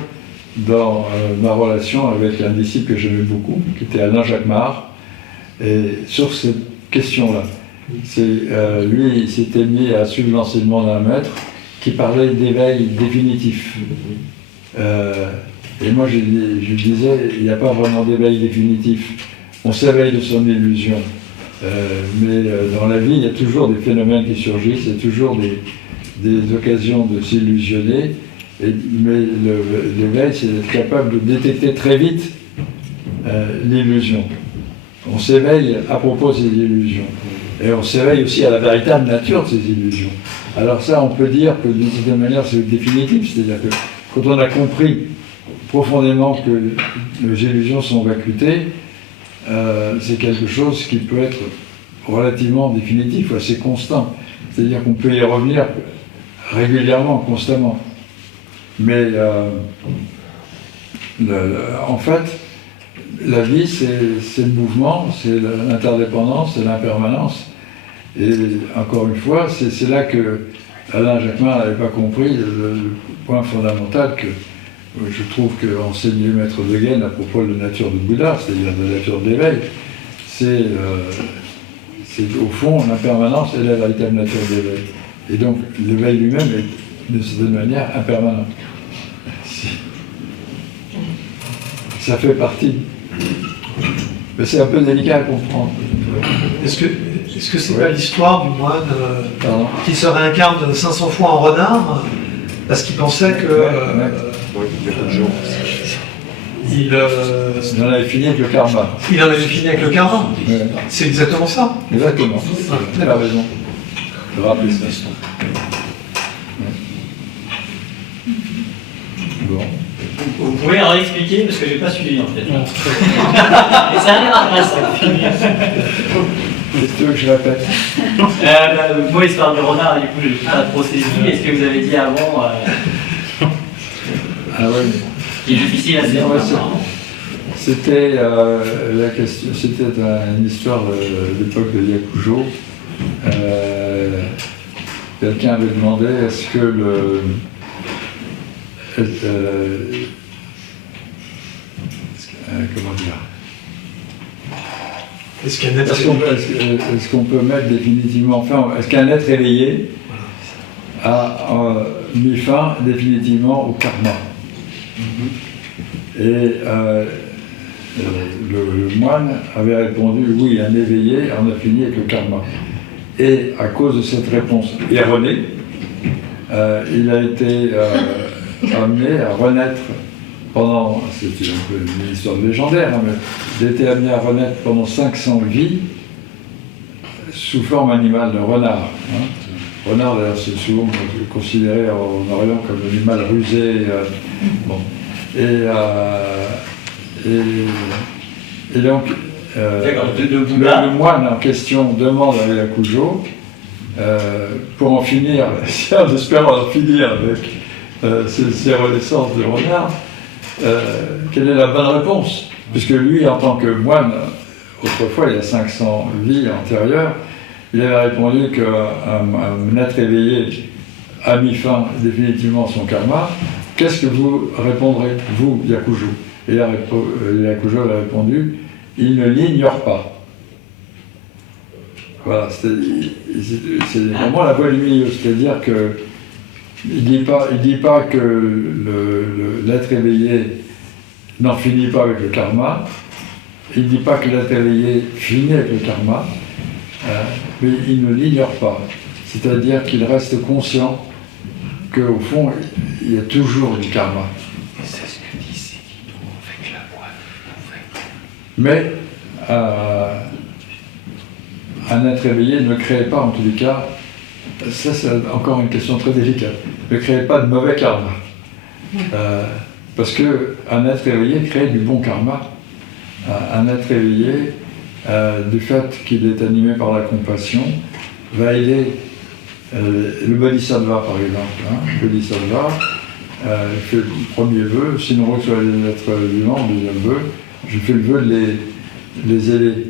dans ma relation avec un disciple que j'aimais beaucoup, qui était Alain Jacquemart, et sur cette question-là. Lui, il s'était mis à suivre l'enseignement d'un maître qui parlait d'éveil définitif. Et moi, je disais, il n'y a pas vraiment d'éveil définitif. On s'éveille de son illusion. Mais dans la vie, il y a toujours des phénomènes qui surgissent, il y a toujours des occasions de s'illusionner. Mais l'éveil, c'est d'être capable de détecter très vite l'illusion. On s'éveille à propos de ces illusions. Et on s'éveille aussi à la véritable nature de ces illusions. Alors ça, on peut dire que d'une certaine manière, c'est définitif. C'est-à-dire que quand on a compris profondément que les illusions sont vacuitées, c'est quelque chose qui peut être relativement définitif, assez constant. C'est-à-dire qu'on peut y revenir régulièrement, constamment. Mais en fait, la vie, c'est le mouvement, c'est l'interdépendance, c'est l'impermanence. Et encore une fois, c'est là que Alain Jacquemart n'avait pas compris le point fondamental que je trouve qu'enseigner le maître de Gaine à propos de la nature de Bouddha, c'est-à-dire de la nature de l'éveil, c'est au fond l'impermanence et la véritable nature de l'éveil. Et donc l'éveil lui-même est de certaine manière impermanent. Ça fait partie. Mais c'est un peu délicat à comprendre. Est-ce que c'est pas l'histoire du moine qui se réincarne 500 fois en renard parce qu'il pensait que il en avait fini avec le karma. Il en avait fini avec le karma. Ouais. C'est exactement ça. Exactement. Vous avez raison. Je rappelle ça. Bon. Vous pouvez en expliquer parce que j'ai pas suivi en fait. Et ça a l'air intéressant. Qu'est-ce que tu veux que je répète? Moi, l'histoire du renard, du coup, je n'ai pas trop saisi. Est-ce que vous avez dit avant Ah oui. Qui est difficile à savoir. C'était la question. C'était une histoire de l'époque de Yakujo. Quelqu'un avait demandé est-ce que comment dire? Est-ce qu'on peut mettre définitivement, enfin, est-ce qu'un être éveillé a mis fin définitivement au karma? Et le moine avait répondu oui, un éveillé en a fini avec le karma. Et à cause de cette réponse erronée, il a été amené à renaître pendant, c'est un peu une histoire légendaire, hein, mais il a été amené à renaître pendant 500 vies sous forme animale de renard. Hein. Renard, d'ailleurs, c'est souvent considéré en Orient comme un animal rusé. Bon. Et donc, le moine en question demande à Yakujo, pour en finir, en espérant en finir avec ces renaissances de renard, quelle est la bonne réponse? Puisque lui, en tant que moine, autrefois, il y a 500 vies antérieures, il avait répondu qu'un être éveillé a mis fin définitivement à son karma. Qu'est-ce que vous répondrez, vous, Yakujo? Et Yakujo a répondu, il ne l'ignore pas. Voilà, c'est vraiment la voie du milieu, c'est-à-dire que il dit pas que l'être éveillé n'en finit pas avec le karma, il ne dit pas que l'être éveillé finit avec le karma, mais il ne l'ignore pas. C'est-à-dire qu'il reste conscient qu'au fond, il y a toujours du karma. C'est ce que dit Céline avec la voix. Mais un être éveillé ne crée pas, en tous les cas, ça c'est encore une question très délicate, ne crée pas de mauvais karma. Parce qu'un être éveillé crée du bon karma. Un être éveillé, du fait qu'il est animé par la compassion, va aider le bodhisattva par exemple. Hein. Le bodhisattva fait le premier vœu, si nous reçoit les êtres vivants, le deuxième vœu, je fais le vœu de les aider.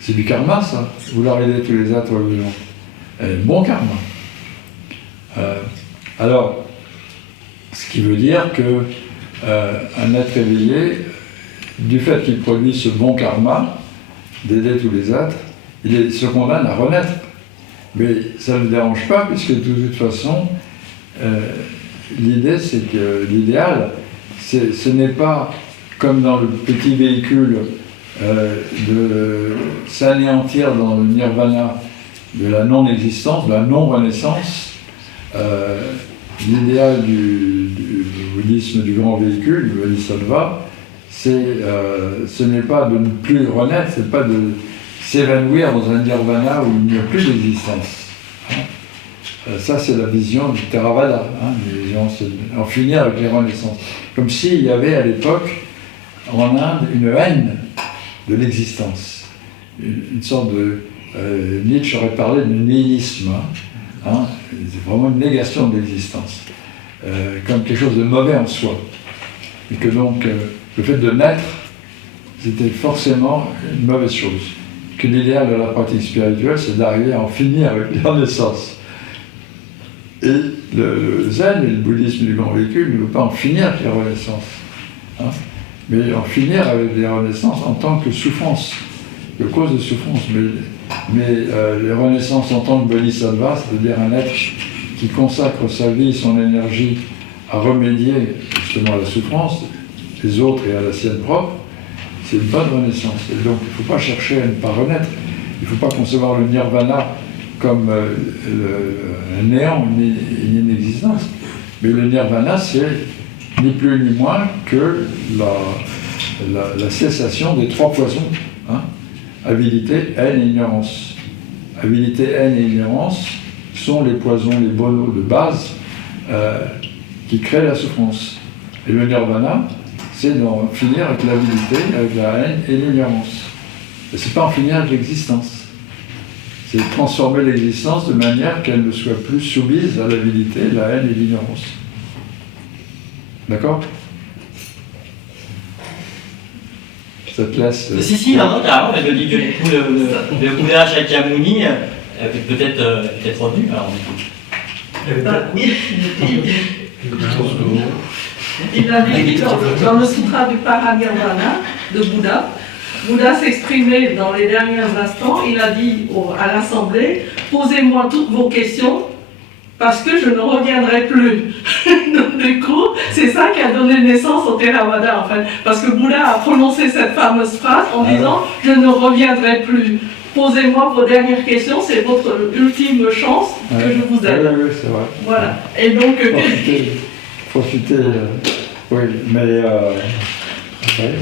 C'est du karma ça, vouloir aider tous les êtres vivants. Bon karma. Alors, ce qui veut dire que un être éveillé, du fait qu'il produit ce bon karma, d'aider tous les êtres, il se condamne à renaître. Mais ça ne le dérange pas, puisque de toute façon, l'idée, c'est que l'idéal, ce n'est pas comme dans le petit véhicule de s'anéantir dans le nirvana de la non-existence, de la non-renaissance. L'idéal du bouddhisme du grand véhicule, du bodhisattva, ce n'est pas de ne plus renaître, c'est pas de s'évanouir dans un nirvana où il n'y a plus d'existence. Ça, c'est la vision du Theravada, en finir avec les renaissances. Comme s'il y avait à l'époque, en Inde, une haine de l'existence. Une sorte de... Nietzsche aurait parlé de nihilisme. C'est vraiment une négation de l'existence. Comme quelque chose de mauvais en soi. Et que donc, le fait de naître, c'était forcément une mauvaise chose. Que l'idéal de la pratique spirituelle, c'est d'arriver à en finir avec les renaissances. Et le zen et le bouddhisme du grand véhicule ne veut pas en finir avec les renaissances, hein, mais en finir avec les renaissances en tant que souffrance, de cause de souffrance. Mais les renaissances en tant que bodhisattva, c'est-à-dire un être qui consacre sa vie, son énergie à remédier justement à la souffrance des autres et à la sienne propre, c'est une bonne renaissance. Et donc il ne faut pas chercher à ne pas renaître, il ne faut pas concevoir le nirvana comme un néant, une inexistence. Mais le nirvana, c'est ni plus ni moins que la cessation des trois poisons, hein, avidité, haine et ignorance. Avidité, haine et ignorance sont les poisons, les bonos de base qui créent la souffrance. Et le nirvana, c'est d'en finir avec l'avidité, avec la haine et l'ignorance. Et c'est pas en finir avec l'existence. C'est transformer l'existence de manière qu'elle ne soit plus soumise à l'avidité, la haine et l'ignorance. D'accord? Ça te laisse... Si, non, carrément, mais je dis que le Bouddha Shakyamuni peut-être revenu, alors il a dit dans le sutra du Paranirvana de Bouddha, Bouddha s'exprimait dans les derniers instants, il a dit à l'Assemblée, posez-moi toutes vos questions, parce que je ne reviendrai plus. Donc, du coup, c'est ça qui a donné naissance au Theravada, en fait. Parce que Bouddha a prononcé cette fameuse phrase en disant « Je ne reviendrai plus. Posez-moi vos dernières questions, c'est votre ultime chance que je vous aide. » Oui, c'est vrai. Voilà. Et donc... Profitez, oui, mais... ouais,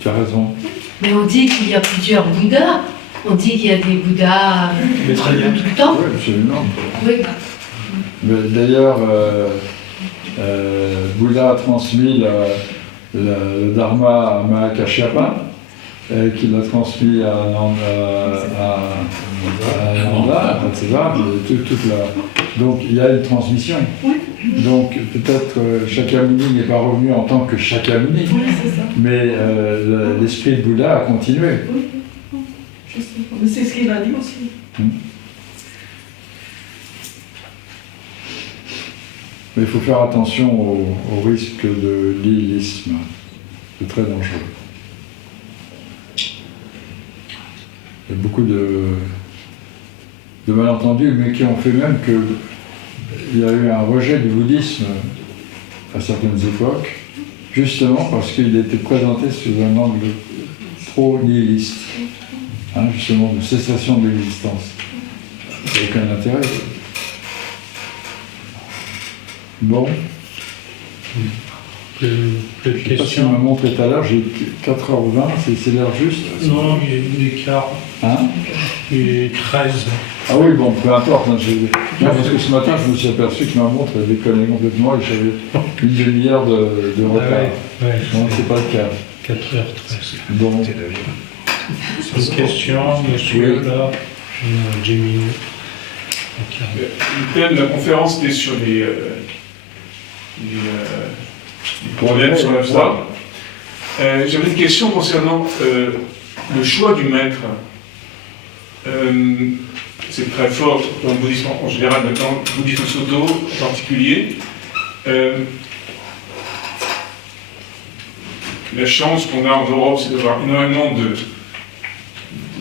tu as raison. Mais on dit qu'il y a plusieurs Bouddhas. On dit qu'il y a des Bouddhas tout le temps. Oui, absolument. Oui. Mais d'ailleurs, Bouddha a transmis le Dharma à Mahakashyapa, qui l'a transmis à Nanda, etc. Donc il y a une transmission. Donc peut-être Shakyamuni n'est pas revenu en tant que Shakyamuni, mais l'esprit de Bouddha a continué. C'est ce qu'il a dit aussi. Mais il faut faire attention au risque de nihilisme. C'est très dangereux. Il y a beaucoup de malentendus, mais qui ont fait même qu'il y a eu un rejet du bouddhisme à certaines époques, justement parce qu'il était présenté sous un angle trop nihiliste, hein, justement de cessation de l'existence. Ça n'a aucun intérêt. Bon. Plus de Je sais pas si questions. on m'a montré tout à l'heure, j'ai 4h20, c'est l'heure juste. Non, il est quart. Hein? Il est 13. Ah oui, bon, peu importe. Hein, non, parce que ce matin, je me suis aperçu que ma montre elle déconnait complètement et que j'avais une demi-heure de retard. Ouais. Donc c'est pas le cas. 4h13. Bon. Une question, monsieur, Oui. là. J'ai mis. Le thème de la conférence était sur les problèmes sur la femme. J'avais une question concernant le choix du maître. C'est très fort dans le bouddhisme en général, mais dans le bouddhisme Soto en particulier. La chance qu'on a en Europe, c'est d'avoir énormément de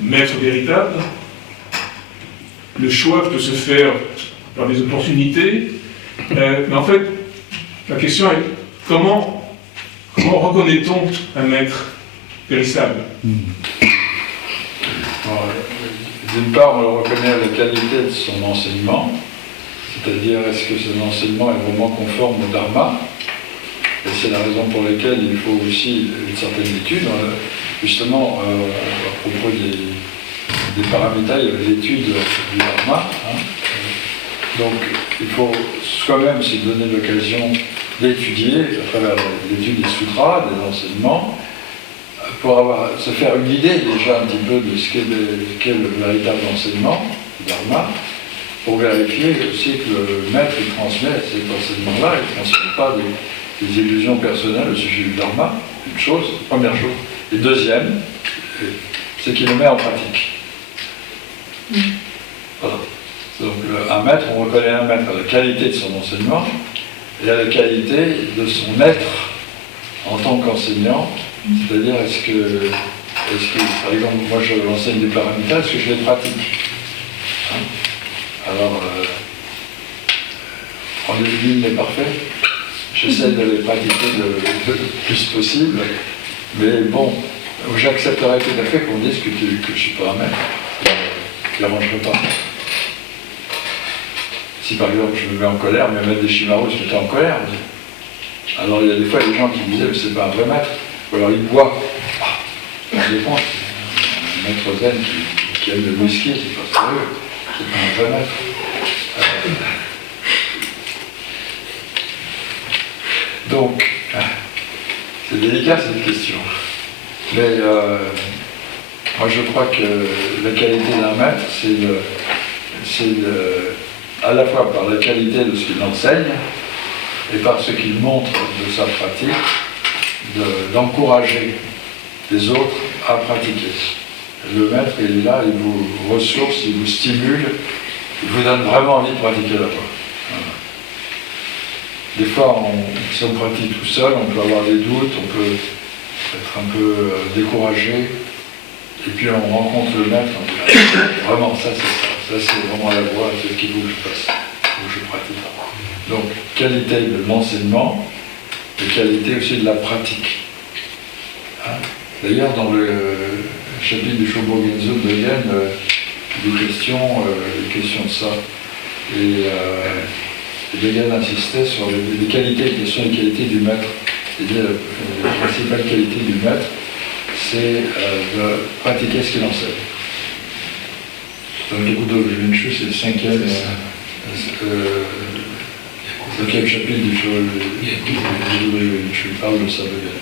maîtres véritables. Le choix peut se faire par des opportunités. Mais en fait, la question est comment reconnaît-on un maître véritable? D'une part, on le reconnaît à la qualité de son enseignement, c'est-à-dire est-ce que son enseignement est vraiment conforme au Dharma, et c'est la raison pour laquelle il faut aussi une certaine étude. Justement, à propos des paramita, il y avait l'étude du Dharma. Hein. Donc, il faut soi-même se donner l'occasion d'étudier, à travers l'étude des sutras, des enseignements, pour se faire une idée déjà un petit peu de ce qu'est le véritable enseignement, le Dharma, pour vérifier aussi que le maître il transmet cet enseignement-là, il ne transmet pas des illusions personnelles au sujet du Dharma, une chose, première chose. Et deuxième, c'est qu'il le met en pratique. Voilà. Donc un maître, on reconnaît un maître à la qualité de son enseignement et à la qualité de son être en tant qu'enseignant. C'est-à-dire, est-ce que, par exemple, moi j'enseigne des paramétrages, est-ce que je les pratique? Hein? Alors, en nul n'est parfait. J'essaie de les pratiquer le plus possible, mais bon, j'accepterais tout à fait qu'on dise que je ne suis pas un maître, que je ne l'arrangerai pas. Si par exemple je me mets en colère, mais mettre des chimarous, je me mets en colère. Alors il y a des fois des gens qui me disaient, c'est pas un vrai maître, ou alors il boit. Ah, ça dépend. Un maître zen qui aime le whisky, c'est pas sérieux, c'est pas un vrai maître. Donc, c'est délicat cette question. Mais moi je crois que la qualité d'un maître, c'est à la fois par la qualité de ce qu'il enseigne et par ce qu'il montre de sa pratique, d'encourager les autres à pratiquer. Le maître, il est là, il vous ressource, il vous stimule, il vous donne vraiment envie de pratiquer la voie. Des fois, si on pratique tout seul, on peut avoir des doutes, on peut être un peu découragé, et puis on rencontre le maître, on dit vraiment ça c'est vraiment la voie, c'est ce qu'il faut que je fasse, que je pratique. Donc, qualité de l'enseignement, et qualité aussi de la pratique. Hein? D'ailleurs, dans le chapitre du Shobogenzo de Yen, des questions de ça. Et Yen insistait sur les qualités, qui sont les qualités du maître. C'est-à-dire, la principale qualité du maître, c'est de pratiquer ce qu'il enseigne. Donc, Gyakudo Junshu, c'est le cinquième chapitre du Gyakudo Junshu, il parle de ça de Yen.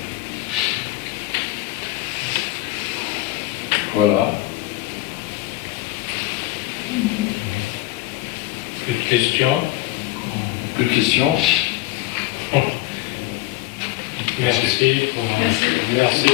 Voilà. Plus de questions? Plus de questions? Merci. Merci.